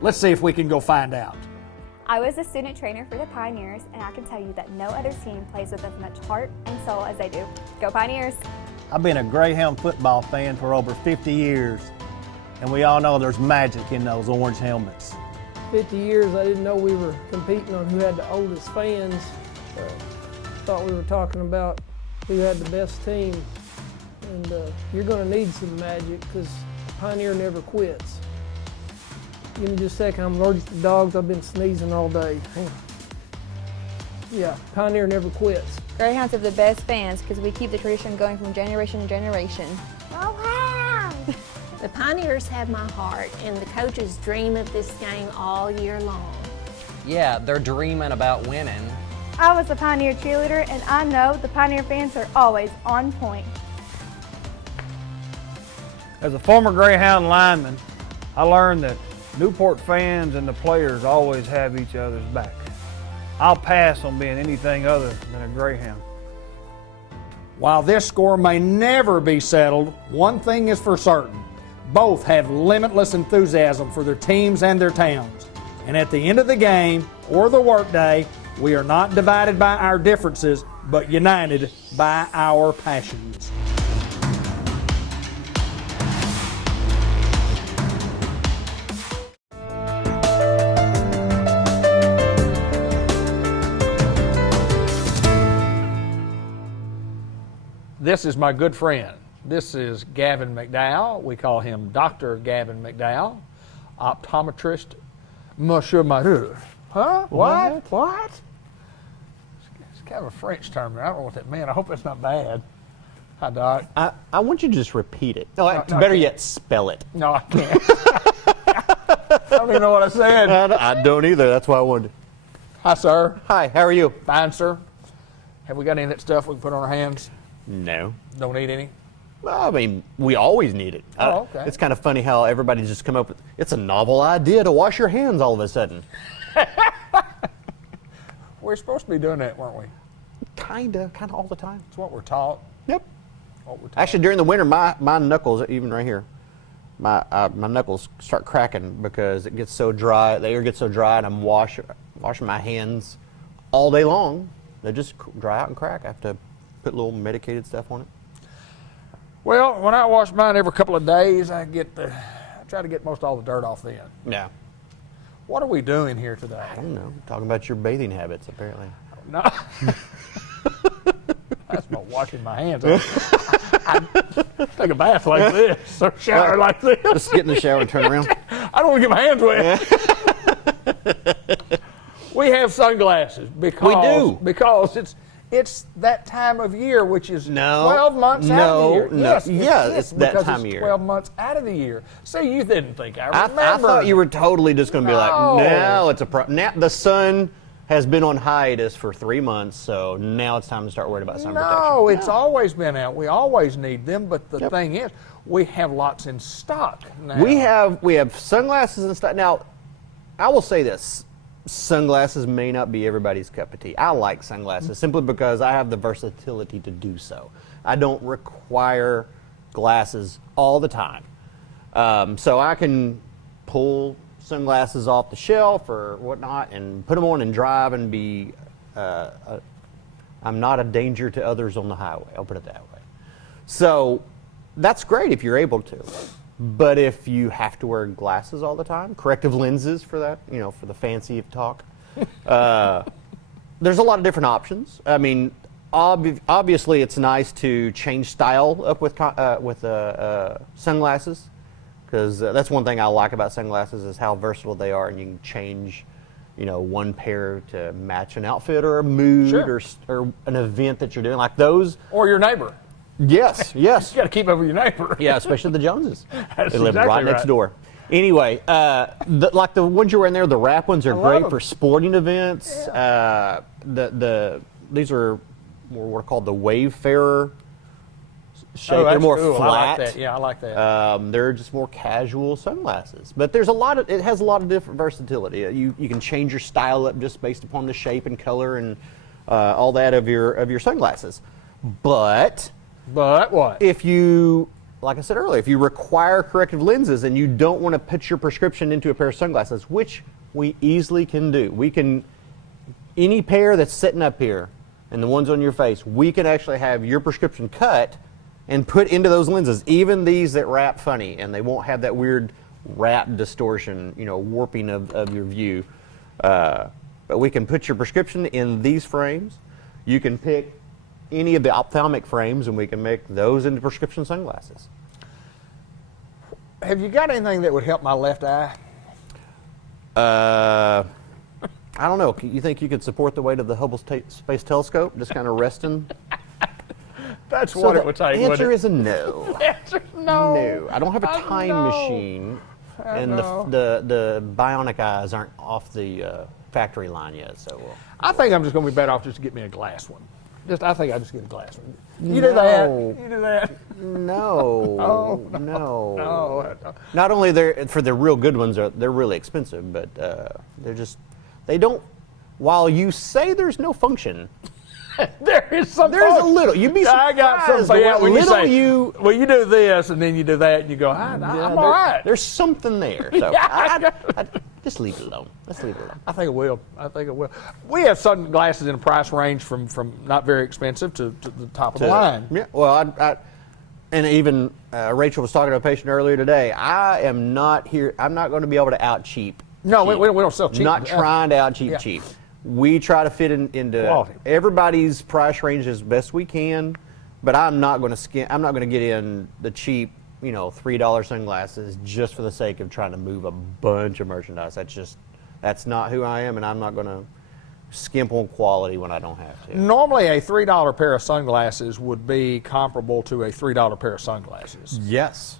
Let's see if we can go find out. I was a student trainer for the Pioneers, and I can tell you that no other team plays with as much heart and soul as they do. Go Pioneers! I've been a Greyhound football fan for over 50 years, and we all know there's magic in those orange helmets. 50 years, I didn't know we were competing on who had the oldest fans. Thought we were talking about who had the best team. And you're going to need some magic, because Pioneer never quits. Give me just a second. I'm allergic to dogs. I've been sneezing all day. Hang on. Yeah, Pioneer never quits. Greyhounds have the best fans because we keep the tradition going from generation to generation. The Pioneers have my heart, and the coaches dream of this game all year long. Yeah, they're dreaming about winning. I was a Pioneer cheerleader, and I know the Pioneer fans are always on point. As a former Greyhound lineman, I learned that Newport fans and the players always have each other's back. I'll pass on being anything other than a Greyhound. While this score may never be settled, one thing is for certain. Both have limitless enthusiasm for their teams and their towns. And at the end of the game or the workday, we are not divided by our differences, but united by our passions. This is my good friend. This is Gavin McDowell. We call him Dr. Gavin McDowell, optometrist, Monsieur Maru. Huh? What? It's kind of a French term. I don't know what that meant. I hope it's not bad. Hi, Doc. I want you to just repeat it. Better yet, spell it. No, I can't. I don't even know what I said. I don't either. That's why I wanted. Hi, sir. Hi, how are you? Fine, sir. Have we got any of that stuff we can put on our hands? No. Don't need any? Well, I mean, we always need it. Oh, okay. It's kind of funny how everybody just come up with, it's a novel idea to wash your hands all of a sudden. We're supposed to be doing that, weren't we? Kind of all the time. It's what we're taught. Yep. What we're taught. Actually, during the winter, my knuckles, even right here, my knuckles start cracking because it gets so dry, the air gets so dry, and I'm washing my hands all day long. They just dry out and crack. I have to put little medicated stuff on it. Well, when I wash mine every couple of days, I try to get most all the dirt off then. Yeah. What are we doing here today? I don't know. Talking about your bathing habits, apparently. No. That's about washing my hands. I take a bath like this, or shower like this. Just get in the shower and turn around. I don't want to get my hands wet. We have sunglasses because it's that time of year, which is 12 months out of the year. It's that time of year. 12 months out of the year. So you didn't think I remember. I thought you were totally just going to be like, now it's a problem. Now the sun has been on hiatus for 3 months, so now it's time to start worrying about sun protection. No, it's always been out. We always need them, but the thing is, we have lots in stock now. We have sunglasses in stock. Now, I will say this. Sunglasses may not be everybody's cup of tea. I like sunglasses simply because I have the versatility to do so. I don't require glasses all the time. So I can pull sunglasses off the shelf or whatnot and put them on and drive and be, I'm not a danger to others on the highway, I'll put it that way. So that's great if you're able to. But if you have to wear glasses all the time, corrective lenses for that, you know, for the fancy talk, there's a lot of different options. I mean, obviously it's nice to change style up with sunglasses, because that's one thing I like about sunglasses is how versatile they are, and you can change, you know, one pair to match an outfit or a mood or an event that you're doing, like those. Or your neighbor. Yes, yes. You got to keep up with your neighbor. Yeah, especially the Joneses. That's They live exactly right next door. Anyway, like the ones you're wearing there, the wrap ones are great for sporting events. Yeah. These are what are called the Wayfarer shape. They're more flat. I like that. Yeah, I like that. They're just more casual sunglasses. But there's it has a lot of different versatility. You can change your style up just based upon the shape and color and all that of your sunglasses. But what? If you, like I said earlier, if you require corrective lenses and you don't want to put your prescription into a pair of sunglasses, which we easily can do. We can, any pair that's sitting up here and the ones on your face, we can actually have your prescription cut and put into those lenses, even these that wrap funny, and they won't have that weird wrap distortion, you know, warping of your view. But we can put your prescription in these frames. You can pick any of the ophthalmic frames and we can make those into prescription sunglasses. Have you got anything that would help my left eye? I don't know. You think you could support the weight of the Hubble Space Telescope, just kind of resting? That's what it would take. The answer is a no. The answer is no. No. I don't have a time machine, and the bionic eyes aren't off the factory line yet. So I think I'm just going to be better off just to get me a glass one. I think I'll just get a glass one. You do that. You do that. No. No. Not only for the real good ones, they're really expensive, but they don't. While you say there's no function, there is some. There's a little. You'd be surprised. I got something. When you say, well, you do this and then you do that, and you go, I'm all right. There's something there. So just leave it alone. Let's leave it alone. I think it will. We have sunglasses in a price range from not very expensive to the top of the line. Yeah. Well, and even Rachel was talking to a patient earlier today. I'm not going to be able to out cheap. No, we don't sell cheap. Not trying to out cheap. We try to fit into quality. Everybody's price range as best we can, but I'm not going to get in the cheap, $3 sunglasses just for the sake of trying to move a bunch of merchandise. That's not who I am, and I'm not going to skimp on quality when I don't have to. Normally, a $3 pair of sunglasses would be comparable to a $3 pair of sunglasses. Yes.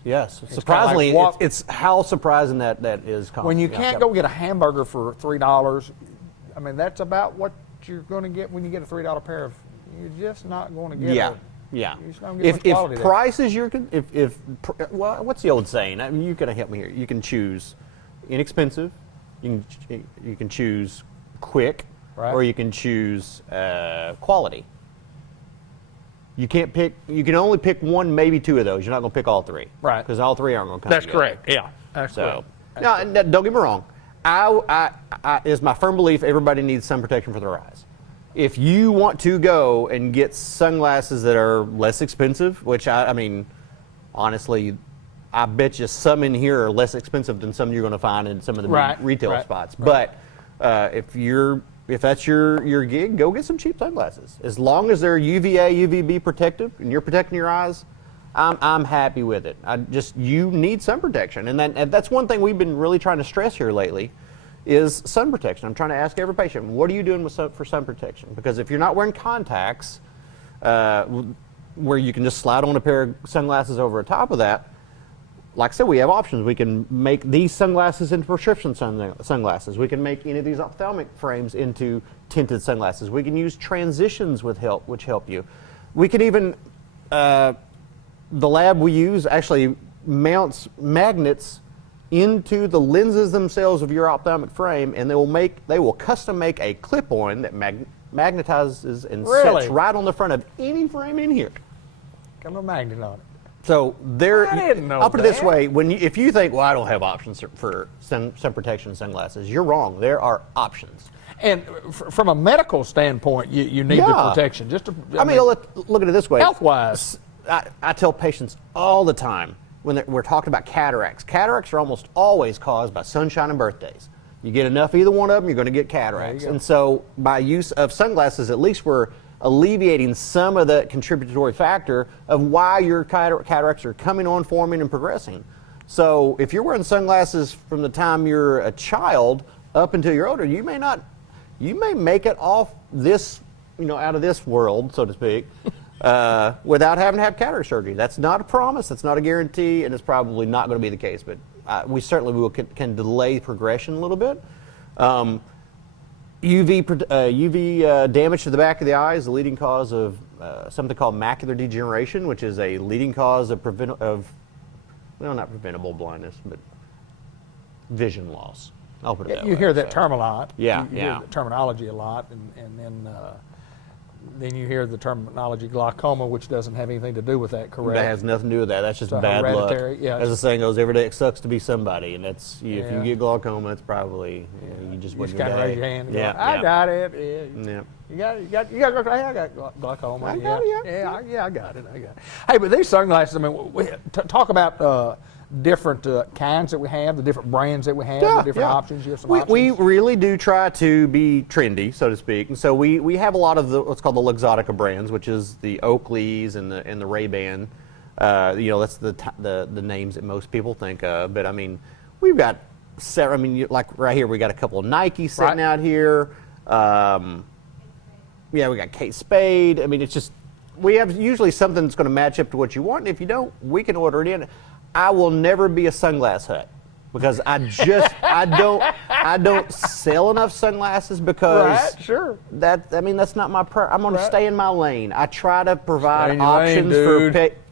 Surprisingly, it's how surprising that is. When you can't go get a hamburger for $3. I mean, that's about what you're going to get when you get a $3 pair of. You're just not going to get. Yeah. You're just not going to get if price is well, what's the old saying? I mean, you're going to help me here. You can choose inexpensive, you can choose quick, right, or you can choose quality. You can't pick. You can only pick one, maybe two of those. You're not going to pick all three, right? Because all three aren't going to come. That's together. correct. Yeah. That's correct. Now, don't get me wrong. It's my firm belief everybody needs sun protection for their eyes. If you want to go and get sunglasses that are less expensive, which I mean, honestly, I bet you some in here are less expensive than some you're going to find in some of the retail spots. Right. But if that's your gig, go get some cheap sunglasses. As long as they're UVA, UVB protective, and you're protecting your eyes, I'm happy with it. You need sun protection, and that's one thing we've been really trying to stress here lately, is sun protection. I'm trying to ask every patient, what are you doing for sun protection? Because if you're not wearing contacts, where you can just slide on a pair of sunglasses over the top of that, like I said, we have options. We can make these sunglasses into prescription sunglasses. We can make any of these ophthalmic frames into tinted sunglasses. We can use transitions which help you. We can even the lab we use actually mounts magnets into the lenses themselves of your ophthalmic frame, and they will custom make a clip-on that magnetizes and Really? sets right on the front of any frame in here. Got a little magnet on it. So there, I didn't know I'll put it this that. way: if you think, well, I don't have options for sun protection sunglasses, you're wrong. There are options. And from a medical standpoint, you need the protection. Just to, I mean, look at it this way. Health-wise. I tell patients all the time when we're talking about cataracts. Cataracts are almost always caused by sunshine and birthdays. You get enough of either one of them, you're going to get cataracts. And so by use of sunglasses, at least we're alleviating some of the contributory factor of why your cataracts are coming on, forming, and progressing. So if you're wearing sunglasses from the time you're a child up until you're older, you may make it off this, out of this world, so to speak, without having to have cataract surgery. That's not a promise, that's not a guarantee, and it's probably not going to be the case, but we certainly can delay progression a little bit. UV damage to the back of the eye is the leading cause of something called macular degeneration, which is a leading cause of not preventable blindness, but vision loss. I'll put it that way. You hear that term a lot. Yeah, you hear the terminology a lot, and then you hear the terminology glaucoma, which doesn't have anything to do with that, correct? That has nothing to do with that. That's just So bad luck. hereditary, yeah. As the saying goes, every day it sucks to be somebody, and that's if you get glaucoma, it's probably you just You wouldn't kind of raise your hand and go, I got it. Yeah. You got I got glaucoma. I got it, yeah, I got it. Hey, but these sunglasses, I mean, talk about different kinds that we have, the different brands that we have, the different options. You have some options. We really do try to be trendy, so to speak, and so we have a lot of what's called the Luxottica brands, which is the Oakleys and the Ray-Ban. That's the names that most people think of. But I mean, we've got several. I mean, like right here, we got a couple of Nike sitting out here. We got Kate Spade. I mean, it's just we have usually something that's going to match up to what you want. And if you don't, we can order it in. I will never be a sunglass hut because I don't sell enough sunglasses because that's not my I'm going to stay in my lane. I try to provide options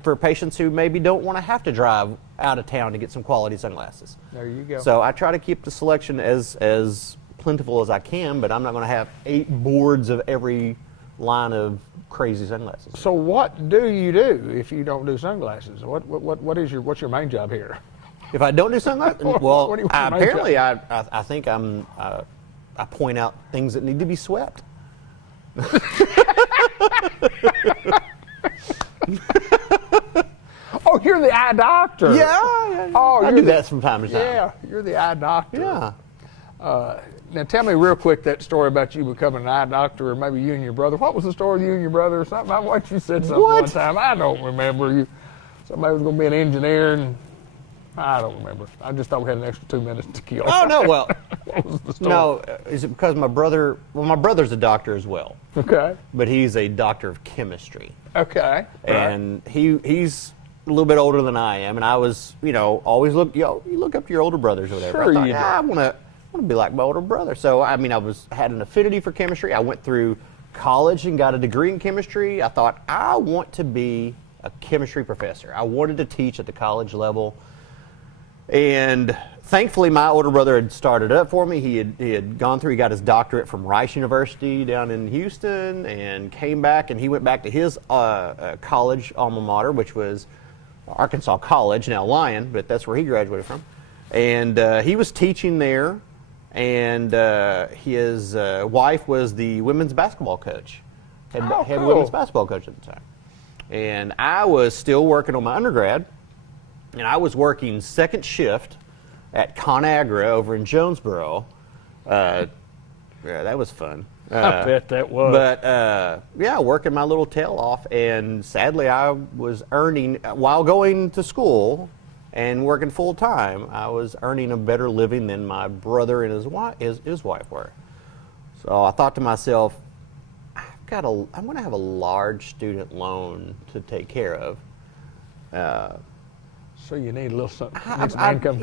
for patients who maybe don't want to have to drive out of town to get some quality sunglasses. There you go. So I try to keep the selection as plentiful as I can, but I'm not going to have 8 boards of every line of crazy sunglasses. So what do you do if you don't do sunglasses? What's your main job here? If I don't do sunglasses, well, what apparently I think I point out things that need to be swept. Oh, you're the eye doctor. Yeah. Oh, I do that from time to time. Yeah, you're the eye doctor. Yeah. Now tell me real quick that story about you becoming an eye doctor, or maybe you and your brother. What was the story with you and your brother or something? What you said something one time. I don't remember. Somebody was going to be an engineer, and I don't remember. I just thought we had an extra 2 minutes to kill. Oh, no, well. What was the story? No, is it because my brother's a doctor as well. Okay. But he's a doctor of chemistry. Okay. And he's a little bit older than I am, and I was, always you look up to your older brothers or whatever. Sure I thought, you do. I want to be like my older brother. So, I mean, had an affinity for chemistry. I went through college and got a degree in chemistry. I thought, I want to be a chemistry professor. I wanted to teach at the college level. And thankfully, my older brother had started up for me. He had gone through, he got his doctorate from Rice University down in Houston and came back, and he went back to his college alma mater, which was Arkansas College, now Lyon, but that's where he graduated from. And he was teaching there. And his wife was the women's basketball coach, head women's basketball coach at the time. And I was still working on my undergrad, and I was working second shift at ConAgra over in Jonesboro. That was fun. I bet that was. But working my little tail off, and sadly I was earning, while going to school and working full time, I was earning a better living than my brother and his wife were. So I thought to myself, I'm going to have a large student loan to take care of. So you need a little something. Income.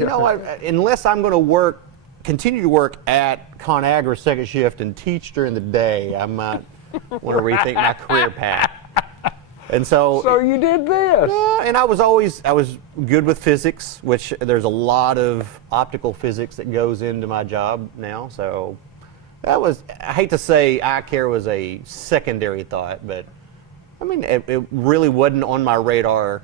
Unless I'm going to continue to work at ConAgra second shift and teach during the day, I might want to rethink my career path. And so. So you did this. And I was good with physics, which there's a lot of optical physics that goes into my job now. So that was, I hate to say eye care was a secondary thought, but I mean, it really wasn't on my radar,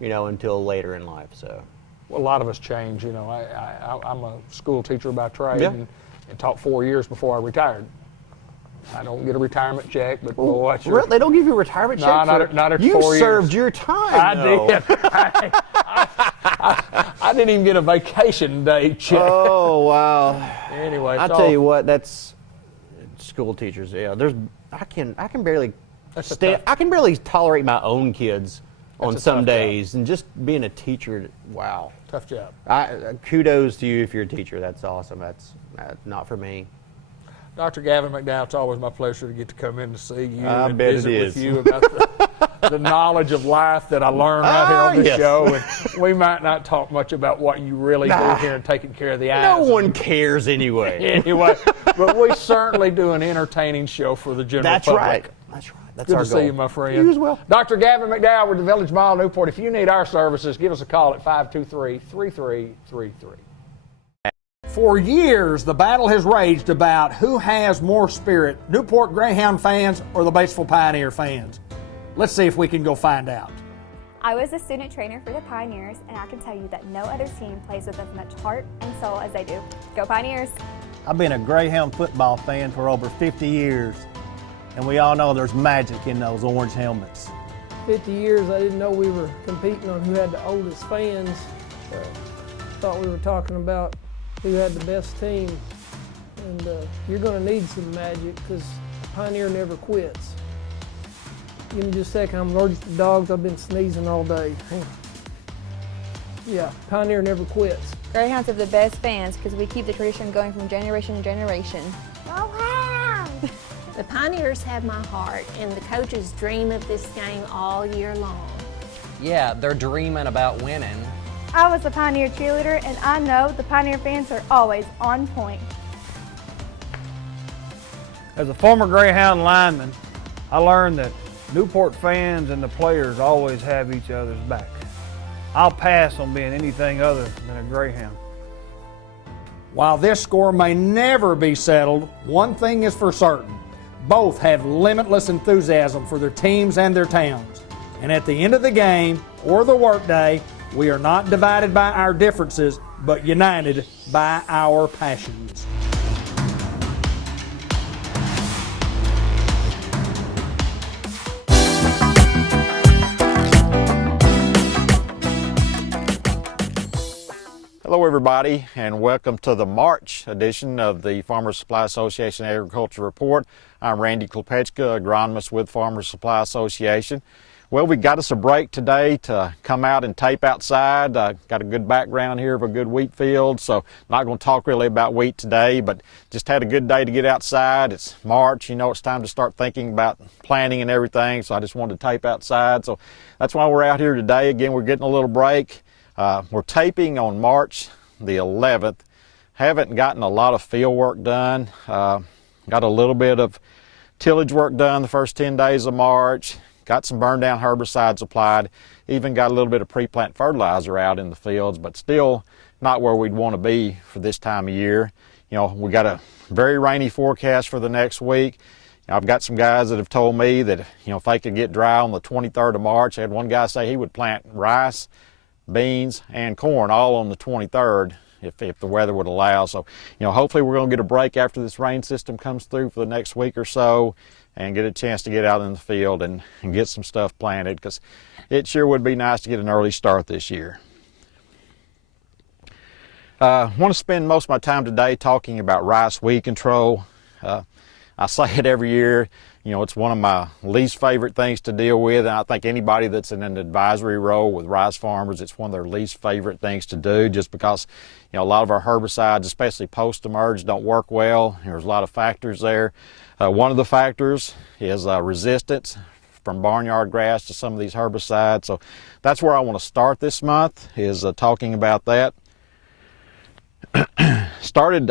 until later in life. So. Well, a lot of us change. I'm a school teacher by trade and taught 4 years before I retired. I don't get a retirement check, but boy, really? They don't give you a retirement check? Not at 4 years. You served your time. I did. I didn't even get a vacation day check. Oh wow. Anyway, I tell you what, that's school teachers. Yeah, I can barely I can barely tolerate my own kids on some days, and just being a teacher, wow. Tough job. Kudos to you if you're a teacher. That's awesome. That's not for me. Dr. Gavin McDowell, it's always my pleasure to get to come in to see you and bet visit it with is. you about the knowledge of life that I learned right here on this show. And we might not talk much about what you really do here and taking care of the eyes. No one cares anyway. Anyway, but we certainly do an entertaining show for the general public. That's right. That's Good our to goal. see you, my friend. You as well. Dr. Gavin McDowell with the Village Mall, Newport. If you need our services, give us a call at 523-3333. For years, the battle has raged about who has more spirit, Newport Greyhound fans or the Batesville Pioneer fans. Let's see if we can go find out. I was a student trainer for the Pioneers, and I can tell you that no other team plays with as much heart and soul as they do. Go Pioneers! I've been a Greyhound football fan for over 50 years, and we all know there's magic in those orange helmets. 50 years, I didn't know we were competing on who had the oldest fans. Thought we were talking about who had the best team. And you're going to need some magic because Pioneer never quits. Give me just a second. I'm allergic to dogs. I've been sneezing all day. Yeah, Pioneer never quits. Greyhounds have the best fans because we keep the tradition going from generation to generation. The Pioneers have my heart, and the coaches dream of this game all year long. Yeah, they're dreaming about winning. I was a Pioneer cheerleader, and I know the Pioneer fans are always on point. As a former Greyhound lineman, I learned that Newport fans and the players always have each other's back. I'll pass on being anything other than a Greyhound. While this score may never be settled, one thing is for certain. Both have limitless enthusiasm for their teams and their towns. And at the end of the game or the workday, we are not divided by our differences, but united by our passions. Hello everybody, and welcome to the March edition of the Farmers Supply Association Agriculture Report. I'm Randy Klepechka, agronomist with Farmers Supply Association. Well, we got us a break today to come out and tape outside. Got a good background here of a good wheat field, so not going to talk really about wheat today, but just had a good day to get outside. It's March, it's time to start thinking about planting and everything, so I just wanted to tape outside. So that's why we're out here today. Again, we're getting a little break. We're taping on March the 11th. Haven't gotten a lot of field work done. Got a little bit of tillage work done the first 10 days of March. Got some burned down herbicides applied. Even got a little bit of pre-plant fertilizer out in the fields, but still not where we'd want to be for this time of year. We got a very rainy forecast for the next week. I've got some guys that have told me that, if they could get dry on the 23rd of March, I had one guy say he would plant rice, beans, and corn all on the 23rd if the weather would allow. So, hopefully we're going to get a break after this rain system comes through for the next week or so and get a chance to get out in the field and get some stuff planted, because it sure would be nice to get an early start this year. I want to spend most of my time today talking about rice weed control. I say it every year. It's one of my least favorite things to deal with, and I think anybody that's in an advisory role with rice farmers, it's one of their least favorite things to do, just because a lot of our herbicides, especially post-emerge, don't work well. There's a lot of factors there. One of the factors is resistance from barnyard grass to some of these herbicides. So that's where I want to start this month, is talking about that. Started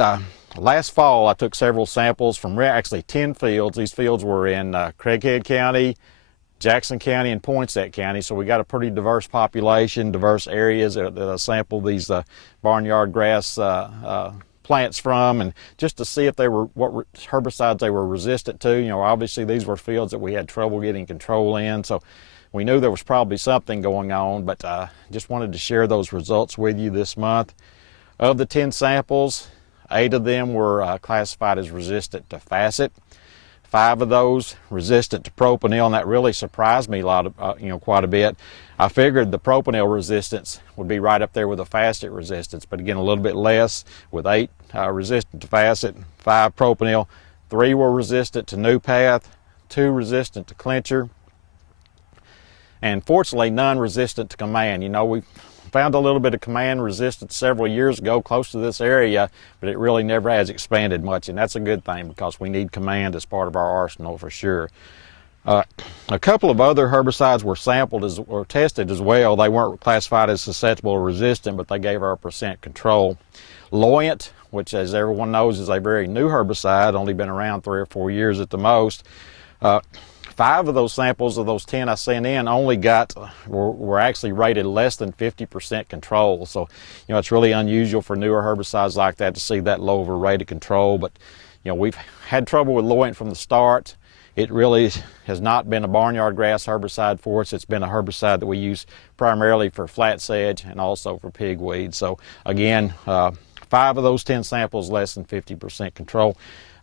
last fall. I took several samples from actually 10 fields. These fields were in Craighead County, Jackson County and Poinsett County, so we got a pretty diverse population, diverse areas that I sampled these barnyard grass plants from, and just to see if they were what herbicides they were resistant to. You know, obviously these were fields that we had trouble getting control in, so we knew there was probably something going on, but just wanted to share those results with you this month. Of the 10 samples, 8 of them were classified as resistant to facet. 5 of those resistant to propanil, and that really surprised me quite a bit. I figured the propanil resistance would be right up there with the facet resistance, but again, a little bit less, with 8 resistant to facet, 5 propanil. 3 were resistant to new path, 2 resistant to clincher, and fortunately none resistant to command. You know, we found a little bit of command resistance several years ago close to this area, but it really never has expanded much, and that's a good thing because we need command as part of our arsenal for sure. A couple of other herbicides were sampled or tested as well. They weren't classified as susceptible or resistant, but they gave our percent control. Loyant, which as everyone knows is a very new herbicide, only been around 3 or 4 years at the most. 5 of those samples of those 10 I sent in only were actually rated less than 50% control. So, you know, it's really unusual for newer herbicides like that to see that low of a rate of control. But, you know, we've had trouble with Loyant from the start. It really has not been a barnyard grass herbicide for us. It's been a herbicide that we use primarily for flat sedge and also for pigweed. So again, 5 of those 10 samples less than 50% control.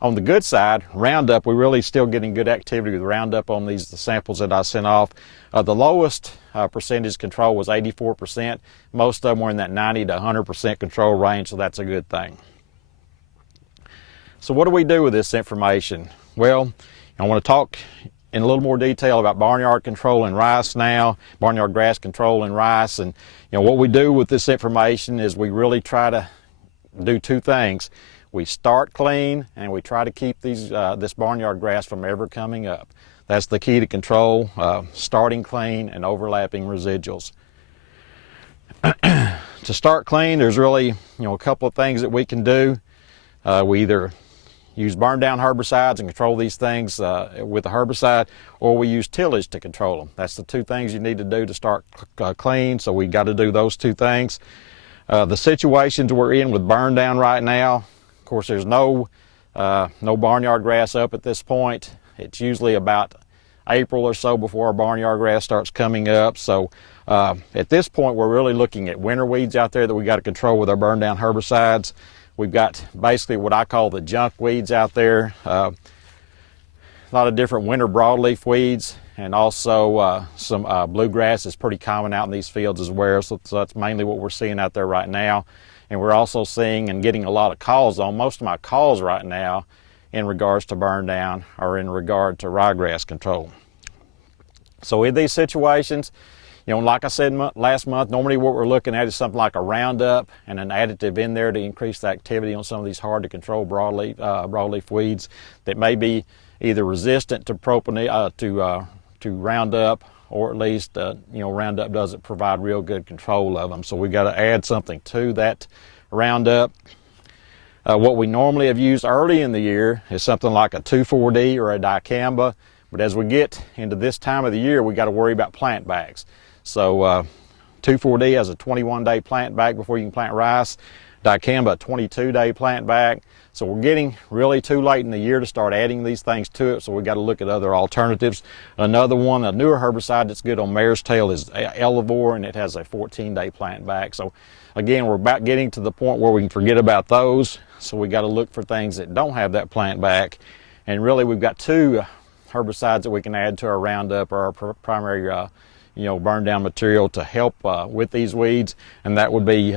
On the good side, Roundup, we're really still getting good activity with Roundup on the samples that I sent off. The lowest percentage control was 84%. Most of them were in that 90 to 100% control range, so that's a good thing. So what do we do with this information? Well, I want to talk in a little more detail about barnyard control in rice now, barnyard grass control in rice. And you know what we do with this information is we really try to do 2 things. We start clean, and we try to keep this barnyard grass from ever coming up. That's the key to control, starting clean and overlapping residuals. To start clean, there's really a couple of things that we can do. We either use burn down herbicides and control these things with a herbicide, or we use tillage to control them. That's the 2 things you need to do to start clean, so we got to do those 2 things. The situations we're in with burn down right now, of course, there's no barnyard grass up at this point. It's usually about April or so before our barnyard grass starts coming up. So at this point, we're really looking at winter weeds out there that we got to control with our burn down herbicides. We've got basically what I call the junk weeds out there. A lot of different winter broadleaf weeds, and also some bluegrass is pretty common out in these fields as well. So that's mainly what we're seeing out there right now. And we're also seeing and getting a lot of calls on. Most of my calls right now in regards to burn down are in regard to ryegrass control. So in these situations, like I said last month, normally what we're looking at is something like a Roundup and an additive in there to increase the activity on some of these hard to control broadleaf weeds that may be either resistant to to Roundup, or at least Roundup doesn't provide real good control of them. So we got to add something to that Roundup. What we normally have used early in the year is something like a 2,4-D or a dicamba, but as we get into this time of the year, we got to worry about plant backs. So 2,4-D has a 21-day plant back before you can plant rice. Dicamba, a 22-day plant back. So we're getting really too late in the year to start adding these things to it, so we got to look at other alternatives. Another one, a newer herbicide that's good on mare's tail is Elevore, and it has a 14-day plant back. So again, we're about getting to the point where we can forget about those, so we got to look for things that don't have that plant back. And really, we've got 2 herbicides that we can add to our Roundup or our primary burn down material to help with these weeds, and that would be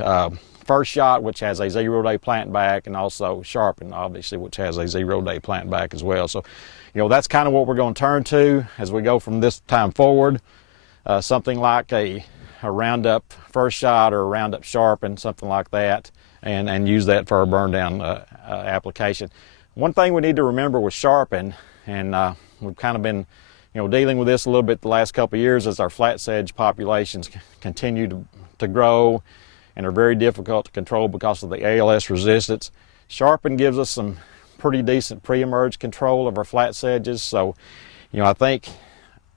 First Shot, which has a 0-day plant back, and also Sharpen, obviously, which has a 0-day plant back as well. So, that's kind of what we're going to turn to as we go from this time forward. Something like a Roundup First Shot or a Roundup Sharpen, something like that, and use that for our burn down application. One thing we need to remember with Sharpen, and we've kind of been dealing with this a little bit the last couple of years as our flat sedge populations continue to grow and are very difficult to control because of the ALS resistance. Sharpen gives us some pretty decent pre-emerge control of our flat sedges. So, I think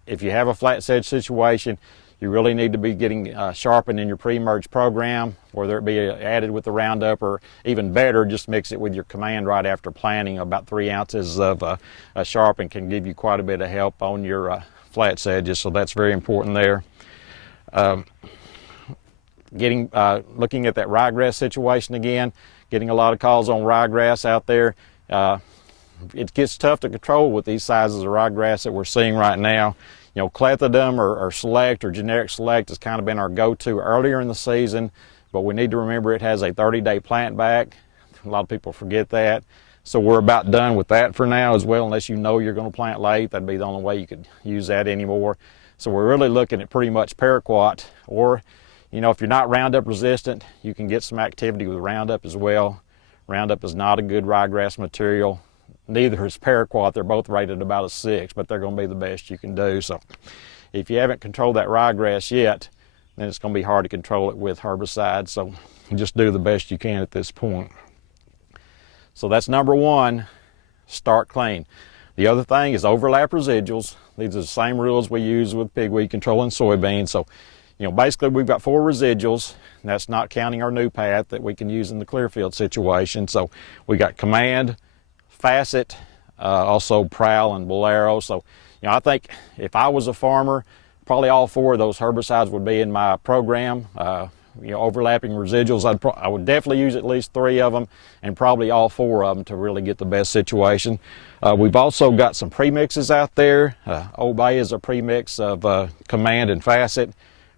if you have a flat sedge situation, you really need to be getting sharpened in your pre-emerge program, whether it be added with the Roundup or even better, just mix it with your command right after planting. About 3 ounces of sharpen can give you quite a bit of help on your flat sedges, so that's very important there. Looking at that ryegrass situation again, getting a lot of calls on ryegrass out there. It gets tough to control with these sizes of ryegrass that we're seeing right now. You know, clethodum or select or generic select has kind of been our go-to earlier in the season, but we need to remember it has a 30-day plant back. A lot of people forget that. So we're about done with that for now as well, unless you know you're going to plant late. That'd be the only way you could use that anymore. So we're really looking at pretty much paraquat, or, you know, if you're not Roundup resistant, you can get some activity with Roundup as well. Roundup is not a good ryegrass material. Neither is paraquat. They're both rated about a 6, but they're going to be the best you can do. So if you haven't controlled that ryegrass yet, then it's going to be hard to control it with herbicides. So just do the best you can at this point. So that's number 1, start clean. The other thing is overlap residuals. These are the same rules we use with pigweed control in soybeans. So, you know, basically we've got 4 residuals, and that's not counting our new path that we can use in the Clearfield situation. So we got Command, Facet, also Prowl and Bolero. So, you know, I think if I was a farmer, probably all 4 of those herbicides would be in my program. You know, overlapping residuals, I would definitely use at least 3 of them, and probably all 4 of them to really get the best situation. We've also got some premixes out there. Obey is a premix of Command and Facet.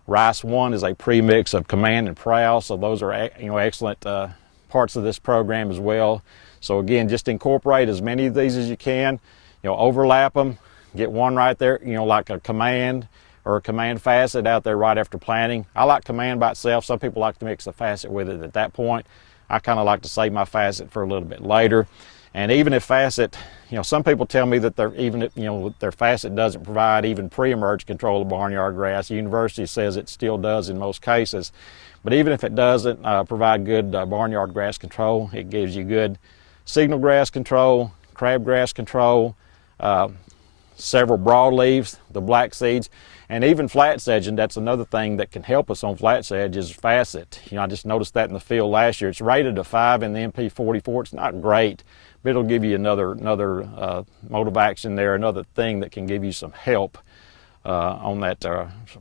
Rice 1 is a premix of Command and Prowl. So those are, you know, excellent parts of this program as well. So again, just incorporate as many of these as you can. You know, overlap them. Get one right there, you know, like a Command or a Command Facet out there right after planting. I like Command by itself. Some people like to mix a Facet with it at that point. I kind of like to save my Facet for a little bit later. And even if Facet, you know, some people tell me that their Facet doesn't provide even pre-emerge control of barnyard grass. The university says it still does in most cases. But even if it doesn't provide good barnyard grass control, it gives you good signal grass control, crabgrass control, several broadleaves, the black seeds, and even flat sedging. That's another thing that can help us on flat sedge is Facet. You know, I just noticed that in the field last year. It's rated a 5 in the MP44. It's not great, but it'll give you another mode of action there, another thing that can give you some help on that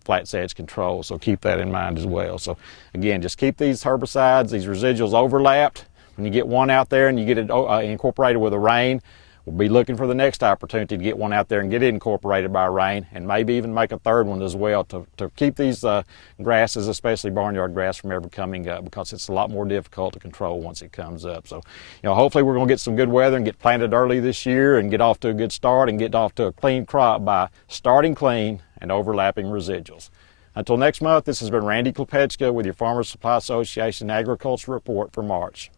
flat sedge control. So keep that in mind as well. So again, just keep these herbicides, these residuals overlapped. When you get one out there and you get it incorporated with a rain, we'll be looking for the next opportunity to get one out there and get it incorporated by rain, and maybe even make a third one as well to keep these grasses, especially barnyard grass, from ever coming up, because it's a lot more difficult to control once it comes up. So, you know, hopefully we're going to get some good weather and get planted early this year and get off to a good start and get off to a clean crop by starting clean and overlapping residuals. Until next month, this has been Randy Klepechka with your Farmers Supply Association Agriculture Report for March.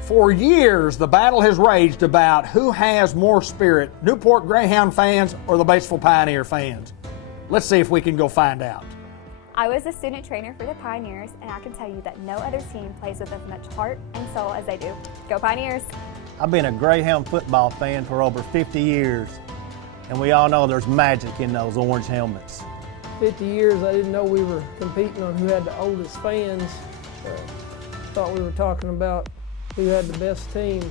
For years, the battle has raged about who has more spirit, Newport Greyhound fans or the Batesville Pioneer fans. Let's see if we can go find out. I was a student trainer for the Pioneers, and I can tell you that no other team plays with as much heart and soul as they do. Go Pioneers! I've been a Greyhound football fan for over 50 years, and we all know there's magic in those orange helmets. 50 years, I didn't know we were competing on who had the oldest fans. Thought we were talking about who had the best team,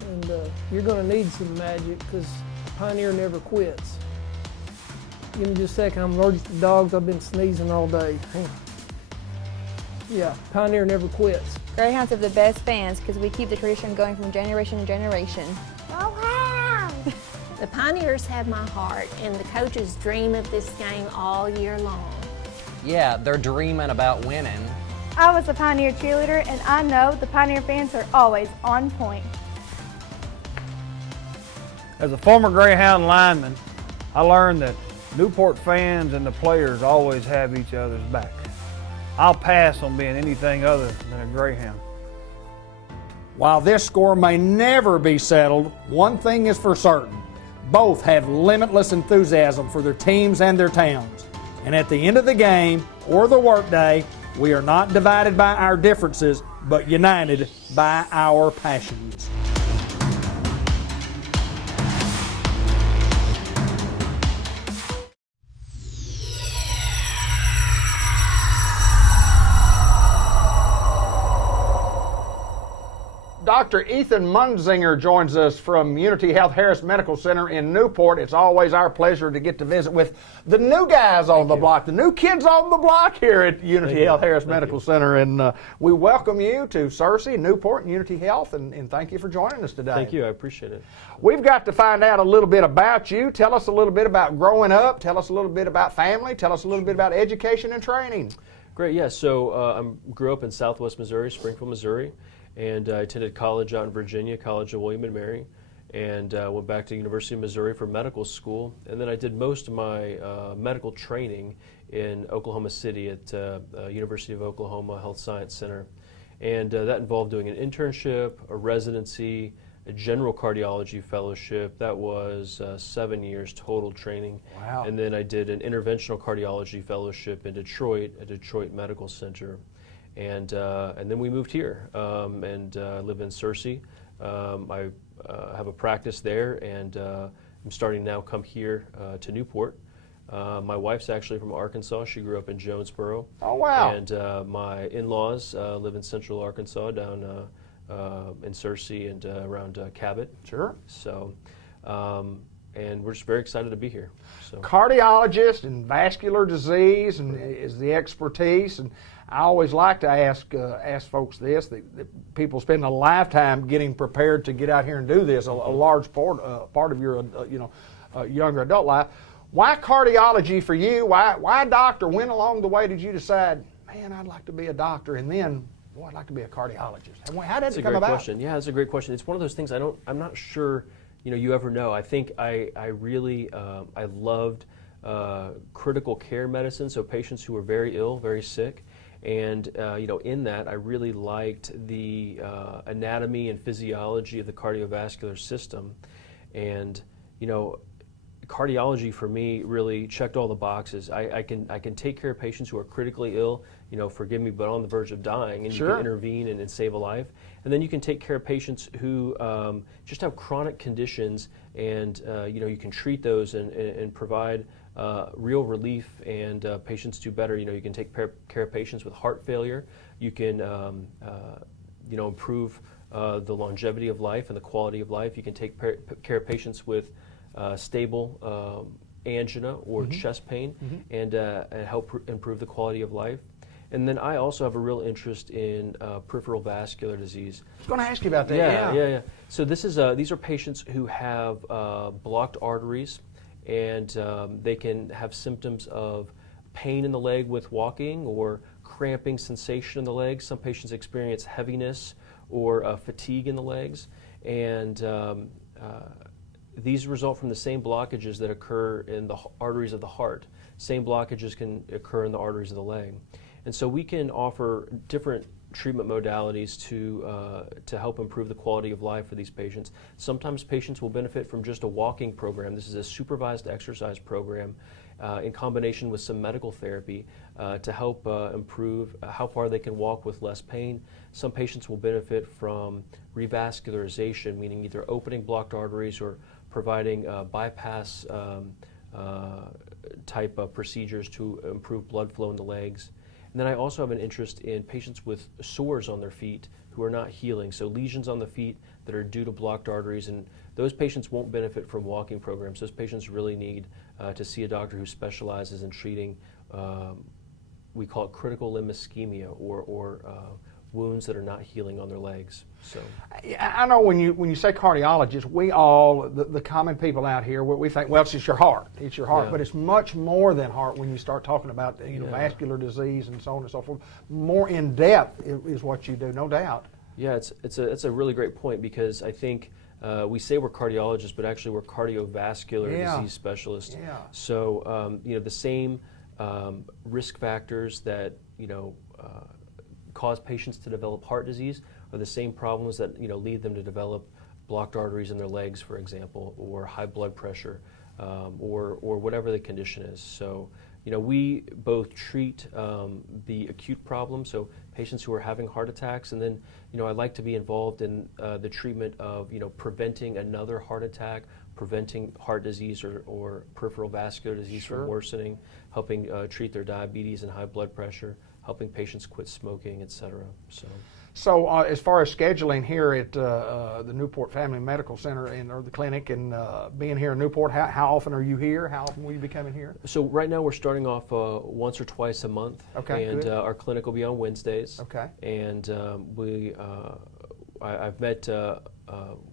and you're going to need some magic because Pioneer never quits. Give me just a second, I'm allergic to dogs. I've been sneezing all day. Hang on. Yeah, Pioneer never quits. Greyhounds have the best fans because we keep the tradition going from generation to generation. The Pioneers have my heart, and the coaches dream of this game all year long. Yeah, they're dreaming about winning. I was a Pioneer cheerleader, and I know the Pioneer fans are always on point. As a former Greyhound lineman, I learned that Newport fans and the players always have each other's back. I'll pass on being anything other than a Greyhound. While this score may never be settled, one thing is for certain. Both have limitless enthusiasm for their teams and their towns. And at the end of the game or the workday, we are not divided by our differences, but united by our passions. Dr. Ethan Munzinger joins us from Unity Health Harris Medical Center in Newport. It's always our pleasure to get to visit with the new guys on the block, the new kids on the block here at Unity Health Harris Medical Center. And we welcome you to Searcy, Newport, and Unity Health, and thank you for joining us today. Thank you. I appreciate it. We've got to find out a little bit about you. Tell us a little bit about growing up. Tell us a little bit about family. Tell us a little bit about education and training. Great. Yeah. So I grew up in Southwest Missouri, Springfield, Missouri. And I attended college out in Virginia, College of William & Mary, and went back to University of Missouri for medical school. And then I did most of my medical training in Oklahoma City at University of Oklahoma Health Science Center. And that involved doing an internship, a residency, a general cardiology fellowship. That was 7 years total training. Wow. And then I did an interventional cardiology fellowship in Detroit at Detroit Medical Center. And then we moved here and live in Searcy. I have a practice there, and I'm starting now come here to Newport. My wife's actually from Arkansas. She grew up in Jonesboro. Oh, wow. And my in-laws live in central Arkansas down in Searcy and around Cabot. Sure. So, and we're just very excited to be here. So. Cardiologist and vascular disease and is the expertise. And I always like to ask folks this, that people spend a lifetime getting prepared to get out here and do this, a large part of your younger adult life. Why cardiology for you? Why doctor? When along the way did you decide, man, I'd like to be a doctor, and then, boy, I'd like to be a cardiologist? How did it come about? Question. Yeah, that's a great question. It's one of those things I'm not sure you ever know. I think I really I loved critical care medicine, so patients who were very ill, very sick. And in that, I really liked the anatomy and physiology of the cardiovascular system, and cardiology for me really checked all the boxes. I can take care of patients who are critically ill, forgive me, but on the verge of dying, and Sure. you can intervene and save a life. And then you can take care of patients who just have chronic conditions, and you can treat those and provide real relief, and patients do better. You can take care of patients with heart failure. You can improve the longevity of life and the quality of life. You can take care of patients with stable angina or chest pain, and help improve the quality of life. And then I also have a real interest in peripheral vascular disease. I was going to ask you about that. Yeah. So these are patients who have blocked arteries, and they can have symptoms of pain in the leg with walking or cramping sensation in the legs. Some patients experience heaviness or fatigue in the legs, and these result from the same blockages that occur in the arteries of the heart. Same blockages can occur in the arteries of the leg. And so we can offer different treatment modalities to help improve the quality of life for these patients. Sometimes patients will benefit from just a walking program. This is a supervised exercise program in combination with some medical therapy to help improve how far they can walk with less pain. Some patients will benefit from revascularization, meaning either opening blocked arteries or providing bypass type of procedures to improve blood flow in the legs. And then I also have an interest in patients with sores on their feet who are not healing, so lesions on the feet that are due to blocked arteries, and those patients won't benefit from walking programs. Those patients really need to see a doctor who specializes in treating, we call it critical limb ischemia, or wounds that are not healing on their legs. So I know when you say cardiologist, we all, the common people out here, we think, well, it's just your heart. It's your heart. Yeah. But it's much more than heart when you start talking about vascular disease and so on and so forth. More in depth is what you do, no doubt. Yeah, it's a really great point, because I think we say we're cardiologists, but actually we're cardiovascular disease specialists. Yeah. So the same risk factors that cause patients to develop heart disease are the same problems that lead them to develop blocked arteries in their legs, for example, or high blood pressure, or whatever the condition is. So we both treat the acute problem, so patients who are having heart attacks, and then I like to be involved in the treatment of preventing another heart attack, preventing heart disease or peripheral vascular disease from worsening, helping treat their diabetes and high blood pressure, helping patients quit smoking, etc. So as far as scheduling here at the Newport Family Medical Center or the clinic and being here in Newport, how often are you here? How often will you be coming here? So right now we're starting off once or twice a month. Okay, and good. Our clinic will be on Wednesdays. Okay. And I've met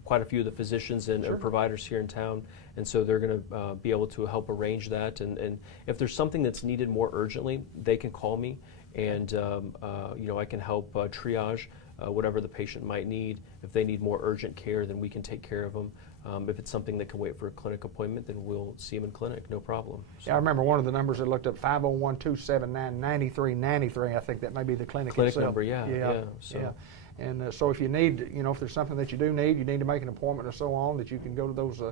quite a few of the physicians and providers here in town, and so they're going to be able to help arrange that. And if there's something that's needed more urgently, they can call me, and I can help triage whatever the patient might need. If they need more urgent care, then we can take care of them. If it's something that can wait for a clinic appointment, then we'll see them in clinic, no problem. So. Yeah, I remember one of the numbers that looked up 501-279-9393. I think that may be the clinic itself. Number, yeah. So. And so if you need, if there's something that you do need, you need to make an appointment or so on, that you can go to those,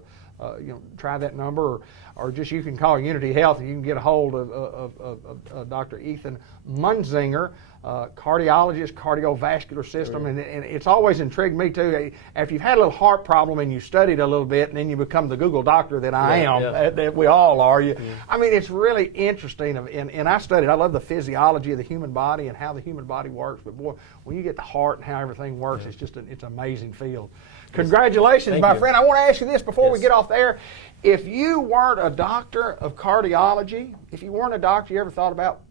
try that number, or just you can call Unity Health and you can get a hold of Dr. Ethan Munzinger, cardiologist, cardiovascular system, and it's always intrigued me too. After you've had a little heart problem and you studied a little bit, and then you become the Google doctor that I am, that we all are. I mean, it's really interesting, and I studied. I love the physiology of the human body and how the human body works. But boy, when you get the heart and how everything works, it's just it's an amazing field. Congratulations, my friend. I want to ask you this before we get off the air. If you weren't a doctor of cardiology, if you weren't a doctor, you ever thought about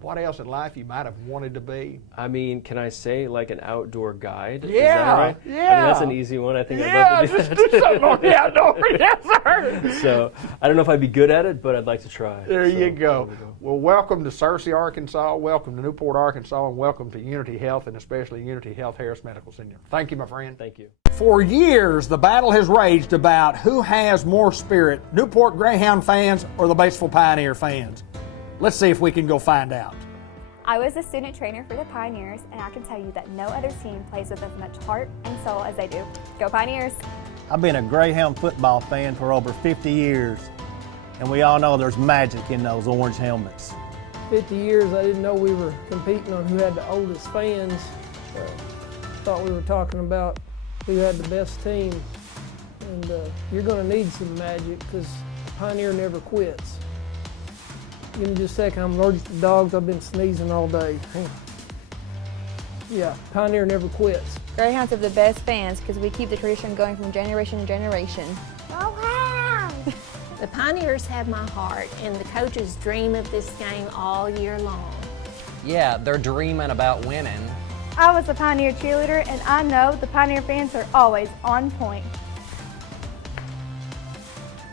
what else in life you might have wanted to be? I mean, can I say like an outdoor guide? Yeah, is that right? yeah. I mean, that's an easy one. I think I'd love to do just that. do something on the outdoor. Yes, sir. So I don't know if I'd be good at it, but I'd like to try. There you go. Well, welcome to Searcy, Arkansas. Welcome to Newport, Arkansas, and welcome to Unity Health, and especially Unity Health Harris Medical Center. Thank you, my friend. Thank you. For years, the battle has raged about who has more spirit, Newport Greyhound fans or the Batesville Pioneer fans. Let's see if we can go find out. I was a student trainer for the Pioneers, and I can tell you that no other team plays with as much heart and soul as they do. Go Pioneers! I've been a Greyhound football fan for over 50 years, and we all know there's magic in those orange helmets. 50 years, I didn't know we were competing on who had the oldest fans. Thought we were talking about who had the best team. And you're going to need some magic because Pioneer never quits. Give me just a second. I'm allergic to dogs. I've been sneezing all day. Hang on. Yeah, Pioneer never quits. Greyhounds have the best fans because we keep the tradition going from generation to generation. The Pioneers have my heart, and the coaches dream of this game all year long. Yeah, they're dreaming about winning. I was a Pioneer cheerleader, and I know the Pioneer fans are always on point.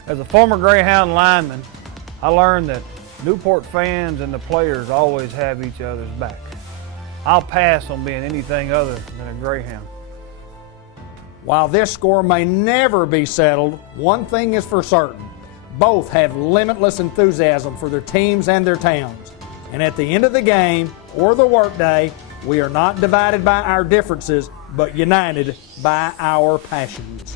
As a former Greyhound lineman, I learned that Newport fans and the players always have each other's back. I'll pass on being anything other than a Greyhound. While this score may never be settled, one thing is for certain. Both have limitless enthusiasm for their teams and their towns. And at the end of the game or the workday, we are not divided by our differences, but united by our passions.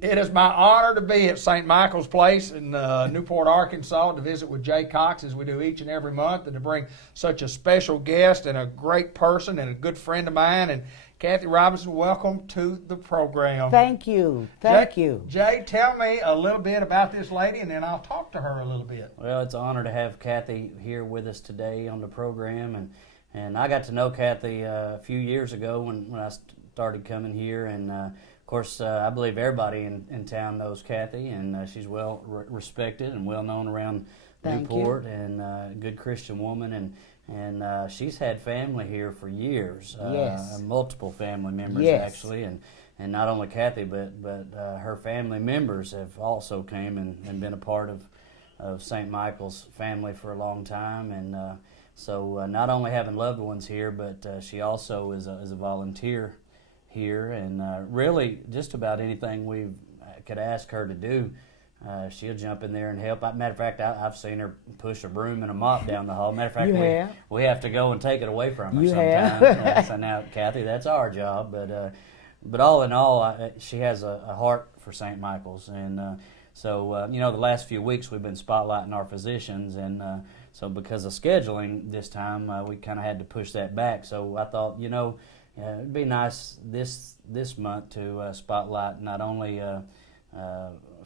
It is my honor to be at St. Michael's Place in Newport, Arkansas, to visit with Jay Cox as we do each and every month, and to bring such a special guest and a great person and a good friend of mine. And Kathy Robinson, welcome to the program. Thank you. Thank you. Jay, tell me a little bit about this lady, and then I'll talk to her a little bit. Well, it's an honor to have Kathy here with us today on the program, and I got to know Kathy a few years ago when I started coming here, and of course, I believe everybody in town knows Kathy, and she's well respected and well known around Newport, and a good Christian woman, and she's had family here for years. Yes. Multiple family members, actually, and not only Kathy, but her family members have also came and been a part of St. Michael's family for a long time, and so not only having loved ones here, but she also is a volunteer here, and really just about anything we could ask her to do, she'll jump in there and help. Matter of fact, I've seen her push a broom and a mop down the hall. Matter of fact, we have to go and take it away from her sometimes. So now, Kathy, that's our job. But all in all, she has a heart for St. Michael's, and so the last few weeks we've been spotlighting our physicians, and so because of scheduling this time, we kind of had to push that back. So I thought, Yeah, it'd be nice this month to spotlight not only a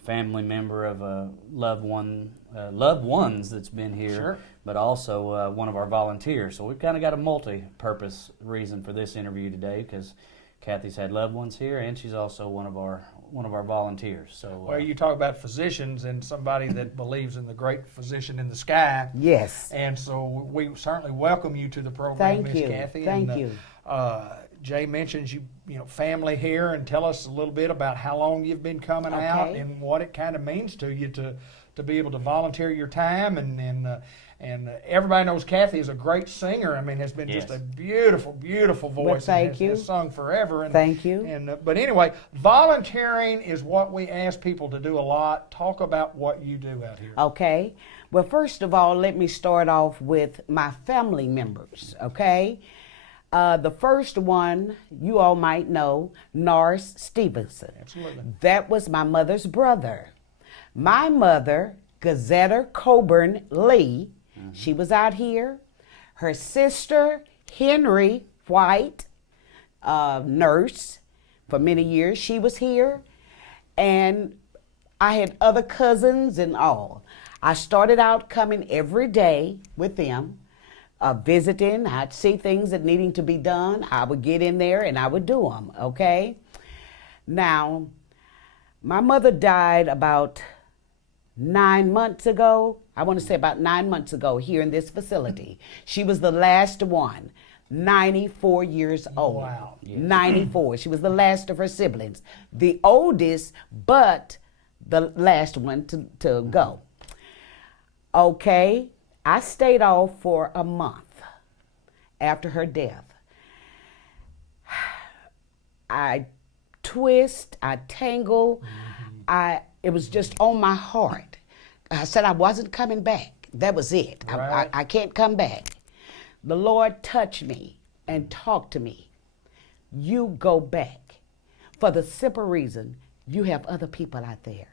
family member of a loved ones that's been here, Sure. but also one of our volunteers. So we've kind of got a multi-purpose reason for this interview today, because Kathy's had loved ones here, and she's also one of our volunteers. So Well, you talk about physicians and somebody that believes in the great physician in the sky. Yes. And so we certainly welcome you to the program, Thank Miss you. Kathy. Thank and, you. Jay mentions you know, family here, and tell us a little bit about how long you've been coming out Okay. and what it kind of means to you to be able to volunteer your time and everybody knows Kathy is a great singer. I mean, has been just a beautiful, beautiful voice. thank and you. has sung forever. And, Thank you. And but anyway, volunteering is what we ask people to do a lot. Talk about what you do out here. Okay. Well, first of all, let me start off with my family members, okay? The first one, you all might know, Norris Stevenson. Absolutely. That was my mother's brother. My mother, Gazetta Coburn Lee, she was out here. Her sister, Henry White, nurse for many years, she was here. And I had other cousins and all. I started out coming every day with them, visiting. I'd see things that needing to be done. I would get in there and I would do them, okay? Now, my mother died about 9 months ago. I want to say about 9 months ago here in this facility. She was the last one, 94 years old. Wow. 94. She was the last of her siblings. The oldest, but the last one to go. Okay, I stayed off for a month after her death. I twist, I tangle, it was just on my heart. I said I wasn't coming back. That was it. Right. I can't come back. The Lord touched me and talked to me. You go back for the simple reason you have other people out there.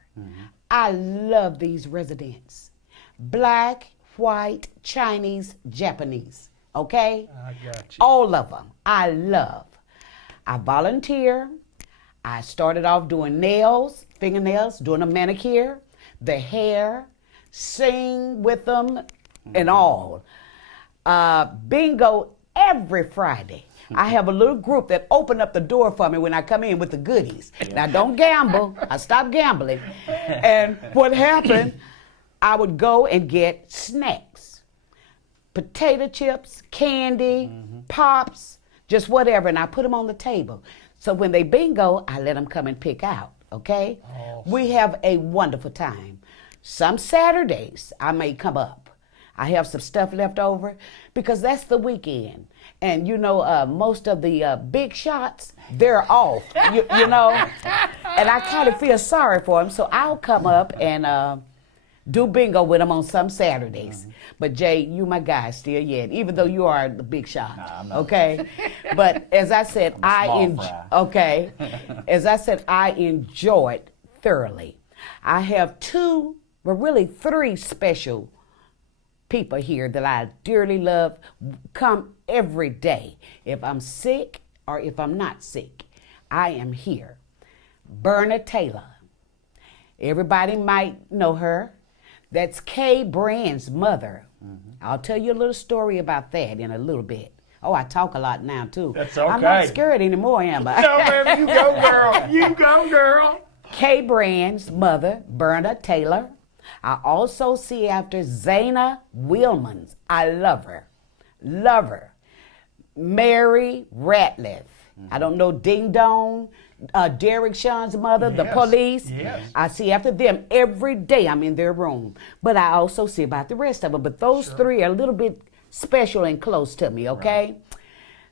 I love these residents. Black, white, Chinese, Japanese. Okay? I got you. All of them I love. I volunteer. I started off doing nails, fingernails, doing a manicure, the hair, sing with them, and all. Bingo every Friday. I have a little group that open up the door for me when I come in with the goodies. Now, don't gamble. I stopped gambling. And what happened, I would go and get snacks, potato chips, candy, pops, just whatever, and I put them on the table. So when they bingo, I let them come and pick out, okay? Awesome. We have a wonderful time. Some Saturdays, I may come up. I have some stuff left over because that's the weekend. And you know, most of the big shots, they're off, you know? And I kind of feel sorry for them, so I'll come up and do bingo with them on some Saturdays. But Jay, you my guy still yet, even though you are the big shot, okay? But as I said, as I said, I enjoyed thoroughly. I have two, well really three special people here that I dearly love, come every day. If I'm sick or if I'm not sick, I am here. Berna Taylor. Everybody might know her. That's Kay Brand's mother. I'll tell you a little story about that in a little bit. Oh, I talk a lot now, too. That's okay. I'm not scared anymore, am I? No, ma'am, you go, girl. You go, girl. Kay Brand's mother, Berna Taylor. I also see after Zana Wilmans. I love her. Love her. Mary Ratliff. I don't know, Ding Dong, Derek Sean's mother, the police. Yes. I see after them every day. I'm in their room. But I also see about the rest of them. But those three are a little bit special and close to me, okay? Right.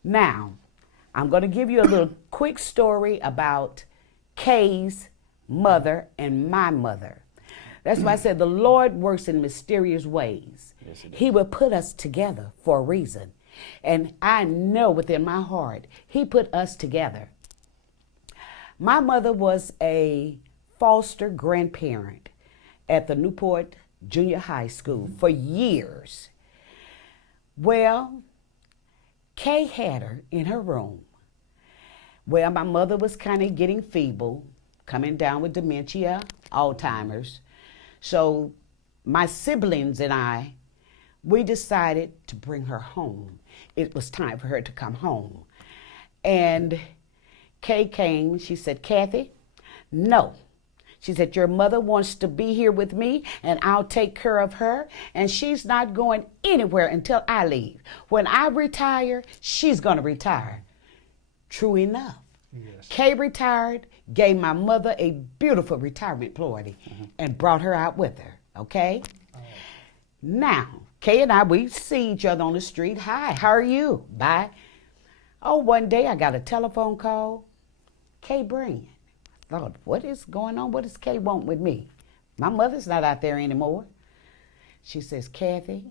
Now, I'm going to give you a little quick story about Kay's mother and my mother. That's why I said the Lord works in mysterious ways. Yes, He will put us together for a reason. And I know within my heart, He put us together. My mother was a foster grandparent at the Newport Junior High School for years. Well, Kay had her in her room Well, my mother was kind of getting feeble, coming down with dementia, Alzheimer's. So my siblings and I, we decided to bring her home. It was time for her to come home. And Kay came, she said, Kathy, no. She said, your mother wants to be here with me and I'll take care of her, and she's not going anywhere until I leave. When I retire, she's going to retire. True enough. Yes. Kay retired, gave my mother a beautiful retirement party, and brought her out with her, okay? Now, Kay and I, we see each other on the street. Hi, how are you? Bye. Oh, one day I got a telephone call. Kay Brand. I thought, what is going on? What does Kay want with me? My mother's not out there anymore. She says, Kathy,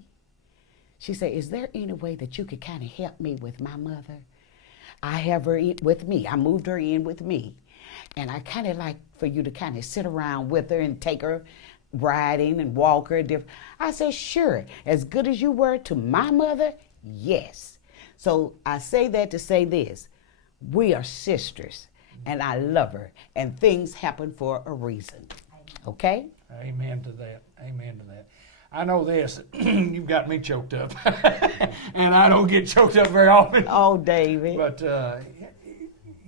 she said, is there any way that you could kind of help me with my mother? I have her with me. I moved her in with me. And I kind of like for you to kind of sit around with her and take her riding and walk her. I said, sure. As good as you were to my mother, yes. So I say that to say this. We are sisters, and I love her, and things happen for a reason. Okay? Amen to that. Amen to that. I know this. You've got me choked up. And I don't get choked up very often. Oh, David. But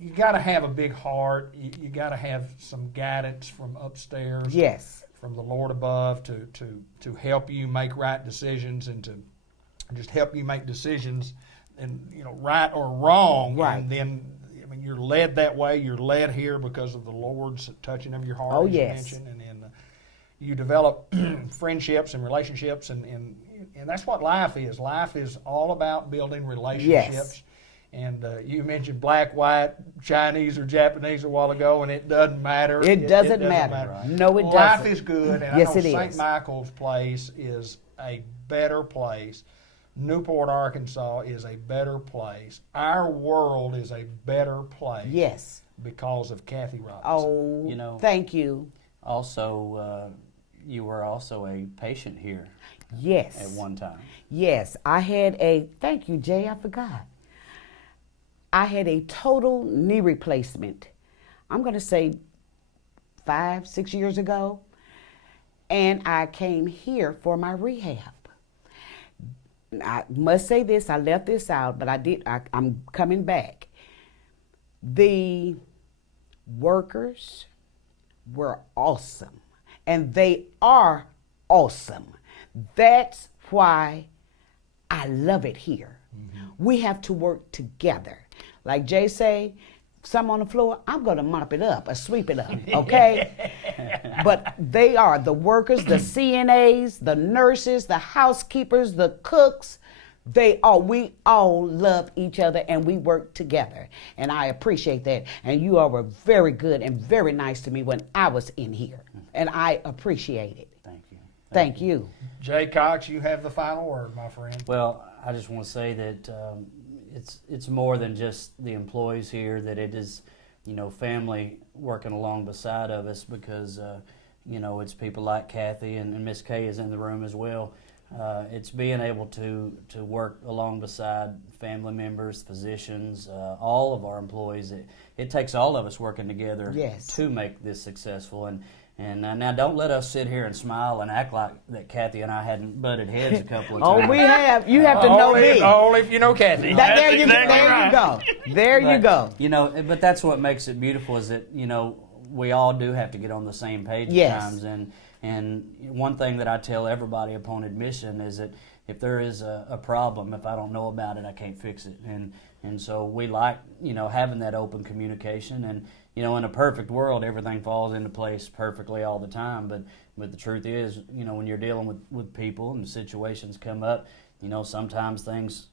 you got to have a big heart. You got to have some guidance from upstairs. Yes. From the Lord above to help you make right decisions and to just help you make decisions, and right or wrong. Right. And then you're led that way. You're led here because of the Lord's touching of your heart. Oh, as yes. you mentioned, and you develop friendships and relationships, and that's what life is. Life is all about building relationships. Yes. And you mentioned black, white, Chinese, or Japanese a while ago, and it doesn't matter. It doesn't matter. Right. No, it doesn't. Life is good, and yes, I know it St. is. Michael's Place is a better place. Newport, Arkansas is a better place. Our world is a better place. Yes. Because of Kathy Robinson. Oh, thank you. Also, you were also a patient here. Yes. At one time. Yes, I had thank you, Jay, I forgot. I had a total knee replacement. I'm going to say 5-6 years ago. And I came here for my rehab. I must say this, I left this out, but I'm coming back. The workers were awesome, and they are awesome. That's why I love it here. Mm-hmm. We have to work together. Like Jay say, some on the floor, I'm going to mop it up or sweep it up, okay? But they are the workers, the CNAs, the nurses, the housekeepers, the cooks. We all love each other, and we work together. And I appreciate that. And you all were very good and very nice to me when I was in here. And I appreciate it. Thank you. Thank you. Jay Cox, you have the final word, my friend. Well, I just want to say that it's more than just the employees here, that it is, family working along beside of us, because, it's people like Kathy, and Miss Kay is in the room as well. It's being able to work along beside family members, physicians, all of our employees. It takes all of us working together to make this successful. And now don't let us sit here and smile and act like that Kathy and I hadn't butted heads a couple of times. Oh, we have. You have to know me. Only if you know Kathy. There you go. There you go. But that's what makes it beautiful, is that, we all do have to get on the same page at times. And one thing that I tell everybody upon admission is that if there is a problem, if I don't know about it, I can't fix it. And so we like, having that open communication. And, in a perfect world, everything falls into place perfectly all the time. But the truth is, when you're dealing with people and situations come up, sometimes things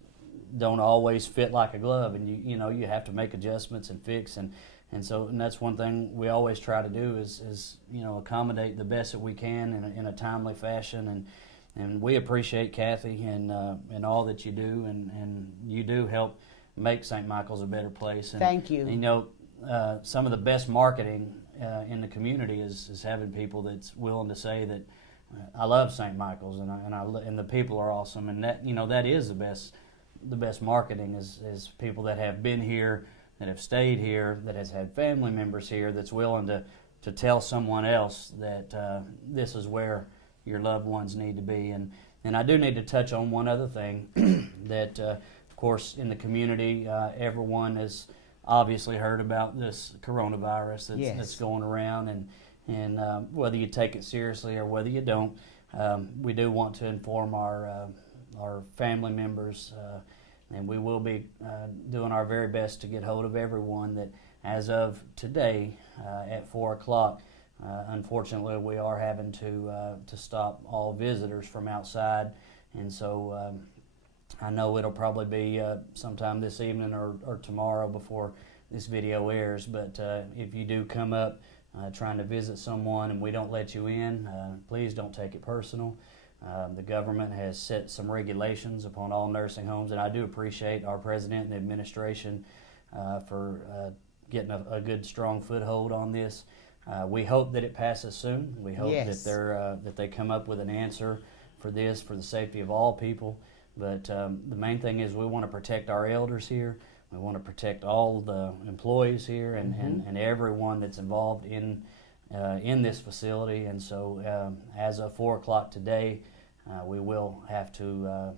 don't always fit like a glove. And, you have to make adjustments and fix. And that's one thing we always try to do is accommodate the best that we can in a timely fashion. And we appreciate Kathy and all that you do, and you do help make St. Michael's a better place. And, thank you. Some of the best marketing in the community is having people that's willing to say that I love St. Michael's and the people are awesome, and that that is the best marketing is people that have been here that have stayed here, that has had family members here, that's willing to tell someone else that this is where your loved ones need to be. And I do need to touch on one other thing that, of course, in the community, everyone has obviously heard about this coronavirus that's going around, and whether you take it seriously or whether you don't, we do want to inform our family members, and we will be doing our very best to get hold of everyone that, as of today at 4 o'clock, unfortunately, we are having to stop all visitors from outside, and so I know it'll probably be sometime this evening or tomorrow before this video airs. But if you do come up trying to visit someone and we don't let you in, please don't take it personal. The government has set some regulations upon all nursing homes, and I do appreciate our president and administration for getting a good, strong foothold on this. We hope that it passes soon. We hope that they come up with an answer for this, for the safety of all people. But the main thing is we want to protect our elders here. We want to protect all the employees here and everyone that's involved in this facility. And so as of 4 o'clock today, we will have to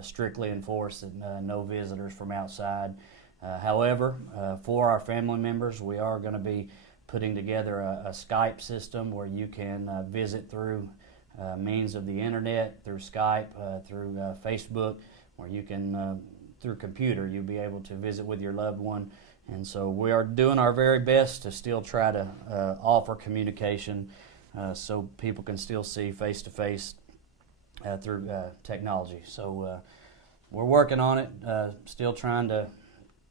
strictly enforce that no visitors from outside. However, for our family members, we are going to be putting together a Skype system where you can visit through means of the internet, through Skype, through Facebook, where you can, through computer, you'll be able to visit with your loved one. And so we are doing our very best to still try to offer communication so people can still see face-to-face through technology. So we're working on it, still trying to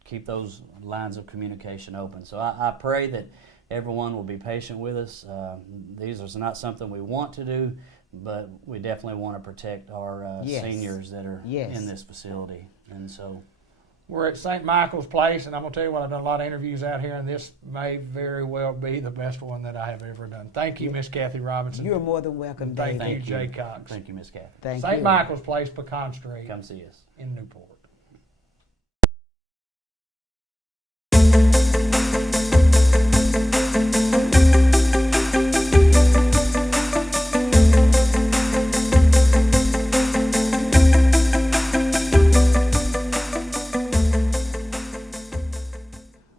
keep those lines of communication open. So I pray that everyone will be patient with us. These are not something we want to do, but we definitely want to protect our seniors that are in this facility. And so we're at St. Michael's Place, and I'm going to tell you what, I've done a lot of interviews out here, and this may very well be the best one that I have ever done. Thank you, Miss Kathy Robinson. You're more than welcome, Dave. Thank you, Jay Cox. Thank you, Miss Kathy. Thank St. you. Michael's Place, Pecan Street. Come see us. In Newport.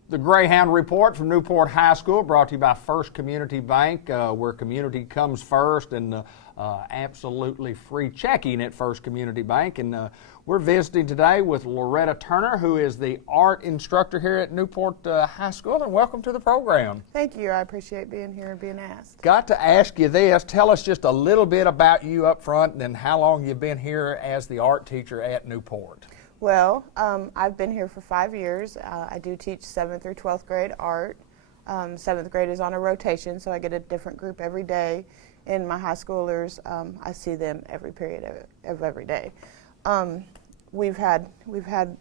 The Greyhound Report from Newport High School, brought to you by First Community Bank, where community comes first, and absolutely free checking at First Community Bank. And we're visiting today with Loretta Turner, who is the art instructor here at Newport High School. And welcome to the program. Thank you. I appreciate being here and being asked. Got to ask you this. Tell us just a little bit about you up front and how long you've been here as the art teacher at Newport. Well, I've been here for 5 years. I do teach 7th through 12th grade art. 7th grade is on a rotation, so I get a different group every day. And my high schoolers, I see them every period of every day. We've had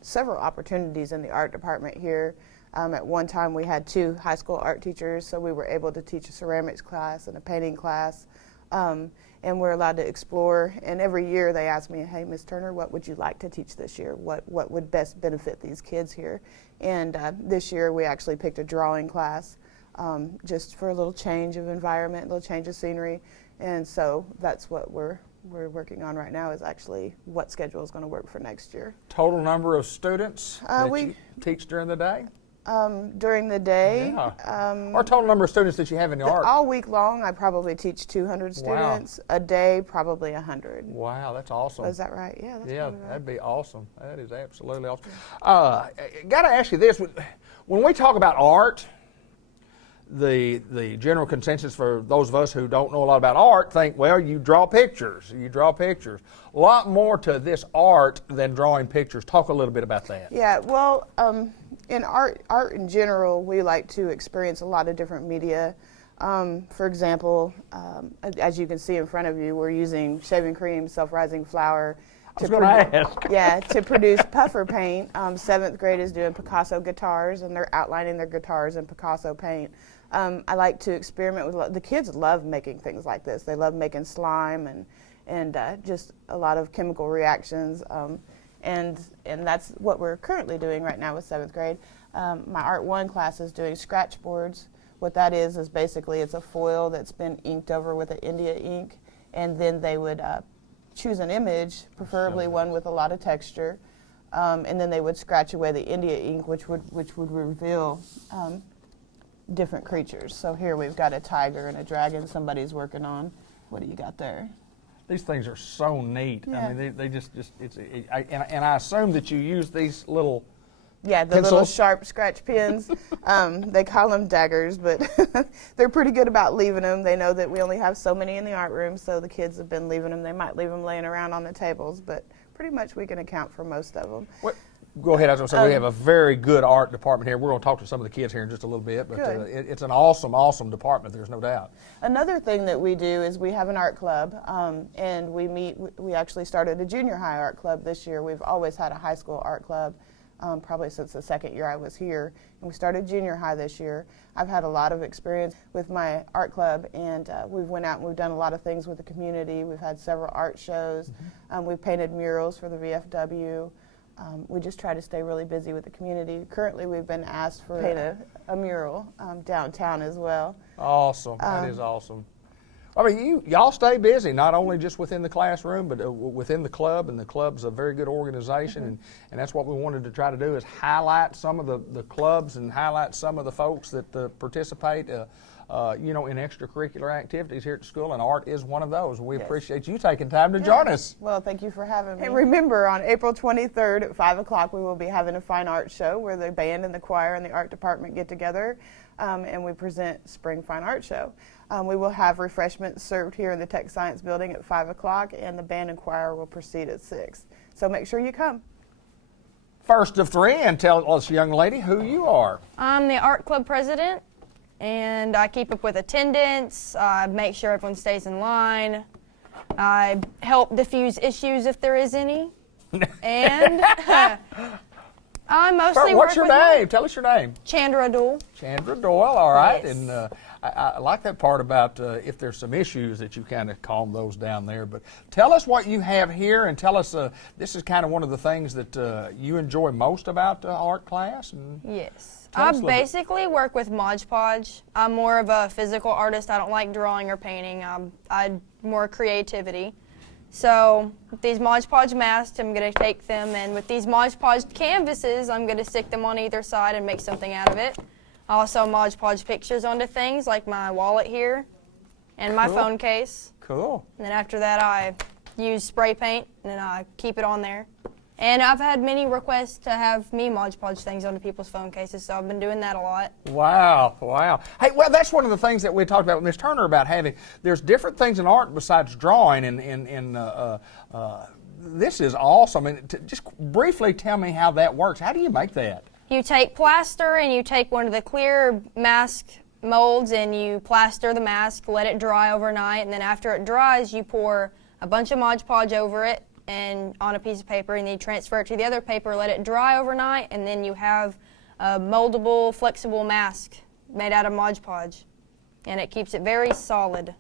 several opportunities in the art department here. At one time, we had 2 high school art teachers, so we were able to teach a ceramics class and a painting class. And we're allowed to explore. And every year they ask me, hey, Ms. Turner, what would you like to teach this year? What would best benefit these kids here? And this year we actually picked a drawing class just for a little change of environment, a little change of scenery. And so that's what we're working on right now, is actually what schedule is going to work for next year. Total number of students that you teach during the day? During the day. Or total number of students that you have in the art? All week long, I probably teach 200 students. Wow. A day, probably 100. Wow, that's awesome. Is that right? Yeah, that's right. That'd be awesome. That is absolutely awesome. Got to ask you this. When we talk about art, the general consensus for those of us who don't know a lot about art think, well, you draw pictures. You draw pictures. A lot more to this art than drawing pictures. Talk a little bit about that. Yeah, well, in art in general, we like to experience a lot of different media. For example, as you can see in front of you, we're using shaving cream, self-rising flour to produce puffer paint. 7th grade is doing Picasso guitars, and they're outlining their guitars in Picasso paint. I like to experiment with, the kids love making things like this. They love making slime and just a lot of chemical reactions. and that's what we're currently doing right now with 7th grade. My Art 1 class is doing scratch boards. What that is basically it's a foil that's been inked over with an India ink, and then they would choose an image, preferably one with a lot of texture, and then they would scratch away the India ink, which would reveal different creatures. So here we've got a tiger and a dragon somebody's working on. What do you got there? These things are so neat. Yeah. I mean, they just and I assume that you use these little the pencils. little sharp scratch pens. They call them daggers, but they're pretty good about leaving them. They know that we only have so many in the art room, so the kids have been leaving them. They might leave them laying around on the tables, but pretty much we can account for most of them. Go ahead. I was going to say we have a very good art department here. We're going to talk to some of the kids here in just a little bit, but it's an awesome, awesome department. There's no doubt. Another thing that we do is we have an art club, and we actually started a junior high art club this year. We've always had a high school art club, probably since the second year I was here, and we started junior high this year. I've had a lot of experience with my art club, and we've went out and we've done a lot of things with the community. We've had several art shows. We've painted murals for the VFW. We just try to stay really busy with the community. Currently, we've been asked for paint a mural downtown as well. Awesome. That is awesome. I mean, y'all stay busy, not only just within the classroom, but within the club, and the club's a very good organization, and that's what we wanted to try to do is highlight some of the clubs and highlight some of the folks that participate in extracurricular activities here at the school, and art is one of those. We appreciate you taking time to join us. Well, thank you for having me. And remember, on April 23rd at 5 o'clock, we will be having a fine art show where the band and the choir and the art department get together, and we present Spring Fine Art Show. We will have refreshments served here in the Tech Science Building at 5 o'clock, and the band and choir will proceed at 6. So make sure you come. First of three, and tell us, young lady, who you are. I'm the art club president, and I keep up with attendance. I make sure everyone stays in line. I help diffuse issues if there is any. And I mostly What's work your with name? Tell us your name. Chandra Dool. Chandra Doyle, all right. Yes. And I like that part about if there's some issues that you kind of calm those down there. But tell us what you have here, and tell us, this is kind of one of the things that you enjoy most about art class. And yes. I basically work with Mod Podge. I'm more of a physical artist. I don't like drawing or painting. I'm more creativity. So with these Mod Podge masks, I'm going to take them, and with these Mod Podge canvases, I'm going to stick them on either side and make something out of it. I also Mod Podge pictures onto things like my wallet here and my phone case. Cool. And then after that, I use spray paint, and then I keep it on there. And I've had many requests to have me Mod Podge things onto people's phone cases, so I've been doing that a lot. Wow, wow. Hey, well, that's one of the things that we talked about with Ms. Turner about having, there's different things in art besides drawing, and this is awesome. And just briefly tell me how that works. How do you make that? You take plaster and you take one of the clear mask molds and you plaster the mask, let it dry overnight, and then after it dries, you pour a bunch of Mod Podge over it and on a piece of paper, and then you transfer it to the other paper, let it dry overnight, and then you have a moldable, flexible mask made out of Mod Podge, and it keeps it very solid.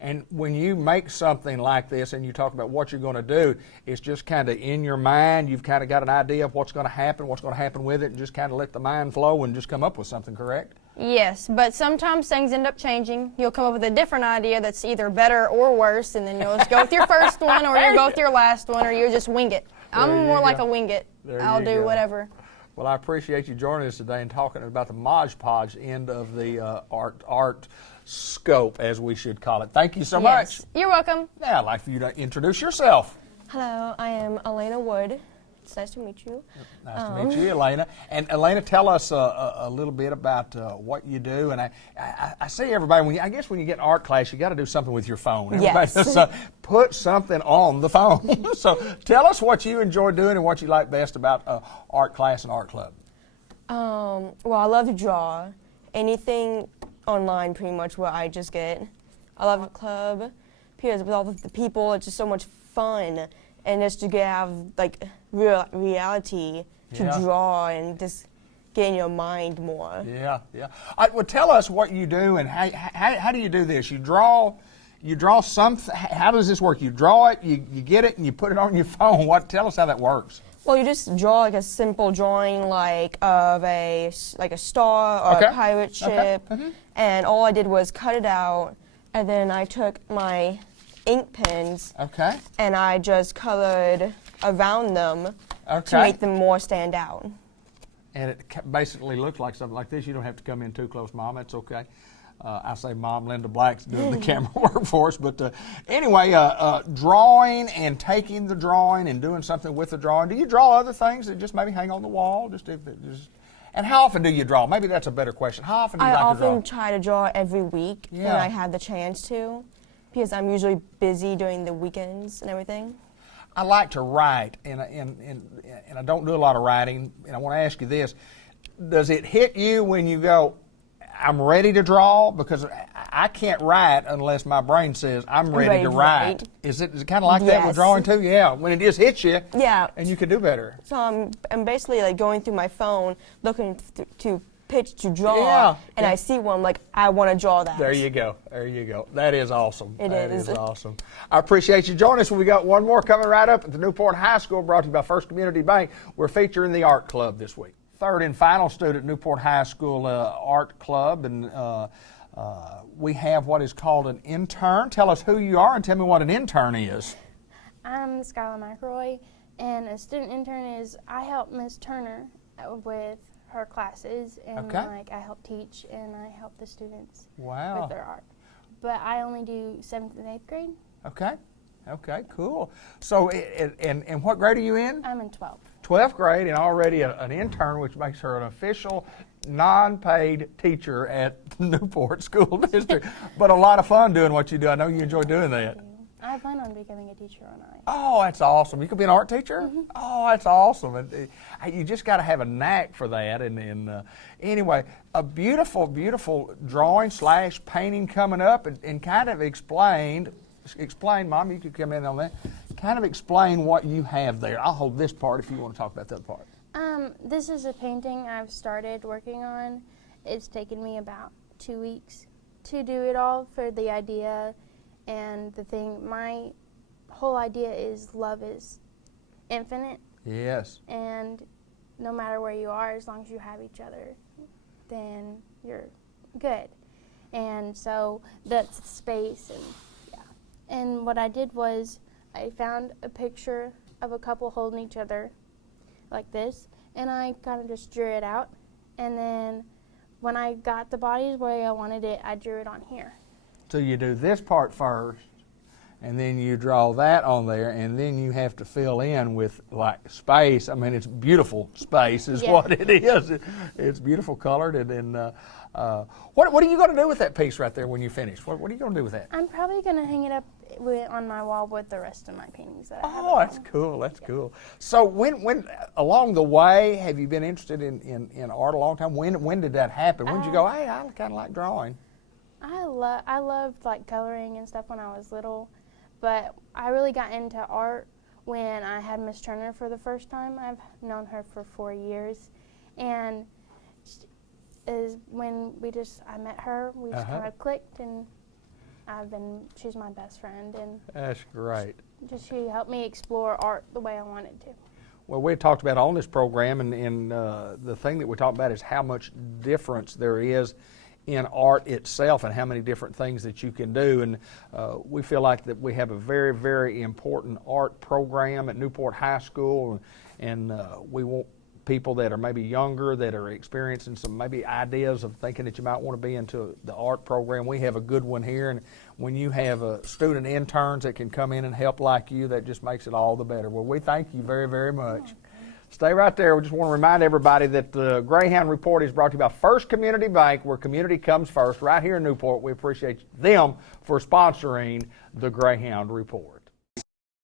And when you make something like this and you talk about what you're going to do, it's just kind of in your mind. You've kind of got an idea of what's going to happen with it, and just kind of let the mind flow and just come up with something, correct? Yes, but sometimes things end up changing. You'll come up with a different idea that's either better or worse, and then you'll just go with your first one, or you'll go with your last one, or you just wing it. I'm more like a wing it. I'll do whatever. Well, I appreciate you joining us today and talking about the Mod Podge end of the art scope, as we should call it. Thank you so much. You're welcome. Now, I'd like for you to introduce yourself. Hello, I am Elena Wood. It's nice to meet you. Nice to meet you, Elena. And Elena, tell us a little bit about what you do. And I see everybody, I guess when you get in art class, you got to do something with your phone. Everybody Yes. Put something on the phone. So tell us what you enjoy doing and what you like best about art class and art club. Well, I love to draw. Anything online, pretty much what I just get. I love a club because with all the people, it's just so much fun. And just to have like reality to draw and just get in your mind more. Yeah. Well, tell us what you do and how do you do this? You draw something. How does this work? You draw it, you get it, and you put it on your phone. Tell us how that works. Well, you just draw like a simple drawing like of a star or Okay. a pirate ship, Okay. and all I did was cut it out, and then I took my ink pens Okay. and I just colored around them to Okay. make them more stand out. And it basically looks like something like this. You don't have to come in too close, Mom. It's okay. I say Mom, Linda Black's doing the camera work for us. But anyway, drawing and taking the drawing and doing something with the drawing. Do you draw other things that just maybe hang on the wall? And how often do you draw? Maybe that's a better question. How often do you I like to draw? often try to draw every week when Yeah. I have the chance to, because I'm usually busy during the weekends and everything. I like to write, and I don't do a lot of writing. And I want to ask you this: does it hit you when you go, "I'm ready to draw"? Because I can't write unless my brain says I'm ready to write. Is it kind of like that with Yes. drawing too? Yeah, when it just hits you. Yeah. And you can do better. So I'm basically like going through my phone, looking to pitch to draw, Yeah. and I see one like I want to draw that. There you go. There you go. That is awesome. It That is. is awesome. I appreciate you joining us. We got one more coming right up at the Newport High School, brought to you by First Community Bank. We're featuring the Art Club this week. Third and final student at Newport High School Art Club, and we have what is called an intern. Tell us who you are and tell me what an intern is. I'm Skylar McElroy, and a student intern is I help Miss Turner with her classes, and Okay. I help teach and I help the students Wow. with their art. But I only do 7th and 8th grade. Okay. Okay, cool. So, and what grade are you in? I'm in 12th. 12th grade, and already an intern, which makes her an official non-paid teacher at Newport School District. But a lot of fun doing what you do. I know you enjoy doing that. I plan on becoming a teacher when I. Oh, that's awesome. You could be an art teacher? Oh, that's awesome. And, you just got to have a knack for that. And anyway, a beautiful, beautiful drawing / painting coming up, and kind of explain, Mom, you could come in on that, kind of explain what you have there. I'll hold this part if you want to talk about the other part. This is a painting I've started working on. It's taken me about 2 weeks to do it all for the idea and the thing. My whole idea is love is infinite. Yes. And no matter where you are, as long as you have each other, then you're good. And so that's the space. And yeah. And what I did was I found a picture of a couple holding each other like this, and I kind of just drew it out. And then when I got the bodies where I wanted it, I drew it on here. So you do this part first, and then you draw that on there, and then you have to fill in with like space. I mean, it's beautiful space is what it is. It's beautiful colored, and what are you going to do with that piece right there when you finish? What are you going to do with that? I'm probably going to hang it up on my wall with the rest of my paintings that I have. Oh, that's cool. That's cool. So when along the way, have you been interested in art a long time? When did that happen? When did you go, hey, I kind of like drawing? I loved like coloring and stuff when I was little, but I really got into art when I had Miss Turner for the first time. I've known her for 4 years, and is when I met her, we just kind of clicked, and she's my best friend, and That's great. she helped me explore art the way I wanted to. Well, we talked about on this program, and the thing that we talked about is how much difference there is in art itself and how many different things that you can do. And we feel like that we have a very, very important art program at Newport High School, and we want people that are maybe younger, that are experiencing some maybe ideas of thinking that you might want to be into the art program. We have a good one here, and when you have student interns that can come in and help like you, that just makes it all the better. Well, we thank you very, very much. Stay right there. We just want to remind everybody that the Greyhound Report is brought to you by First Community Bank, where community comes first, right here in Newport. We appreciate them for sponsoring the Greyhound Report.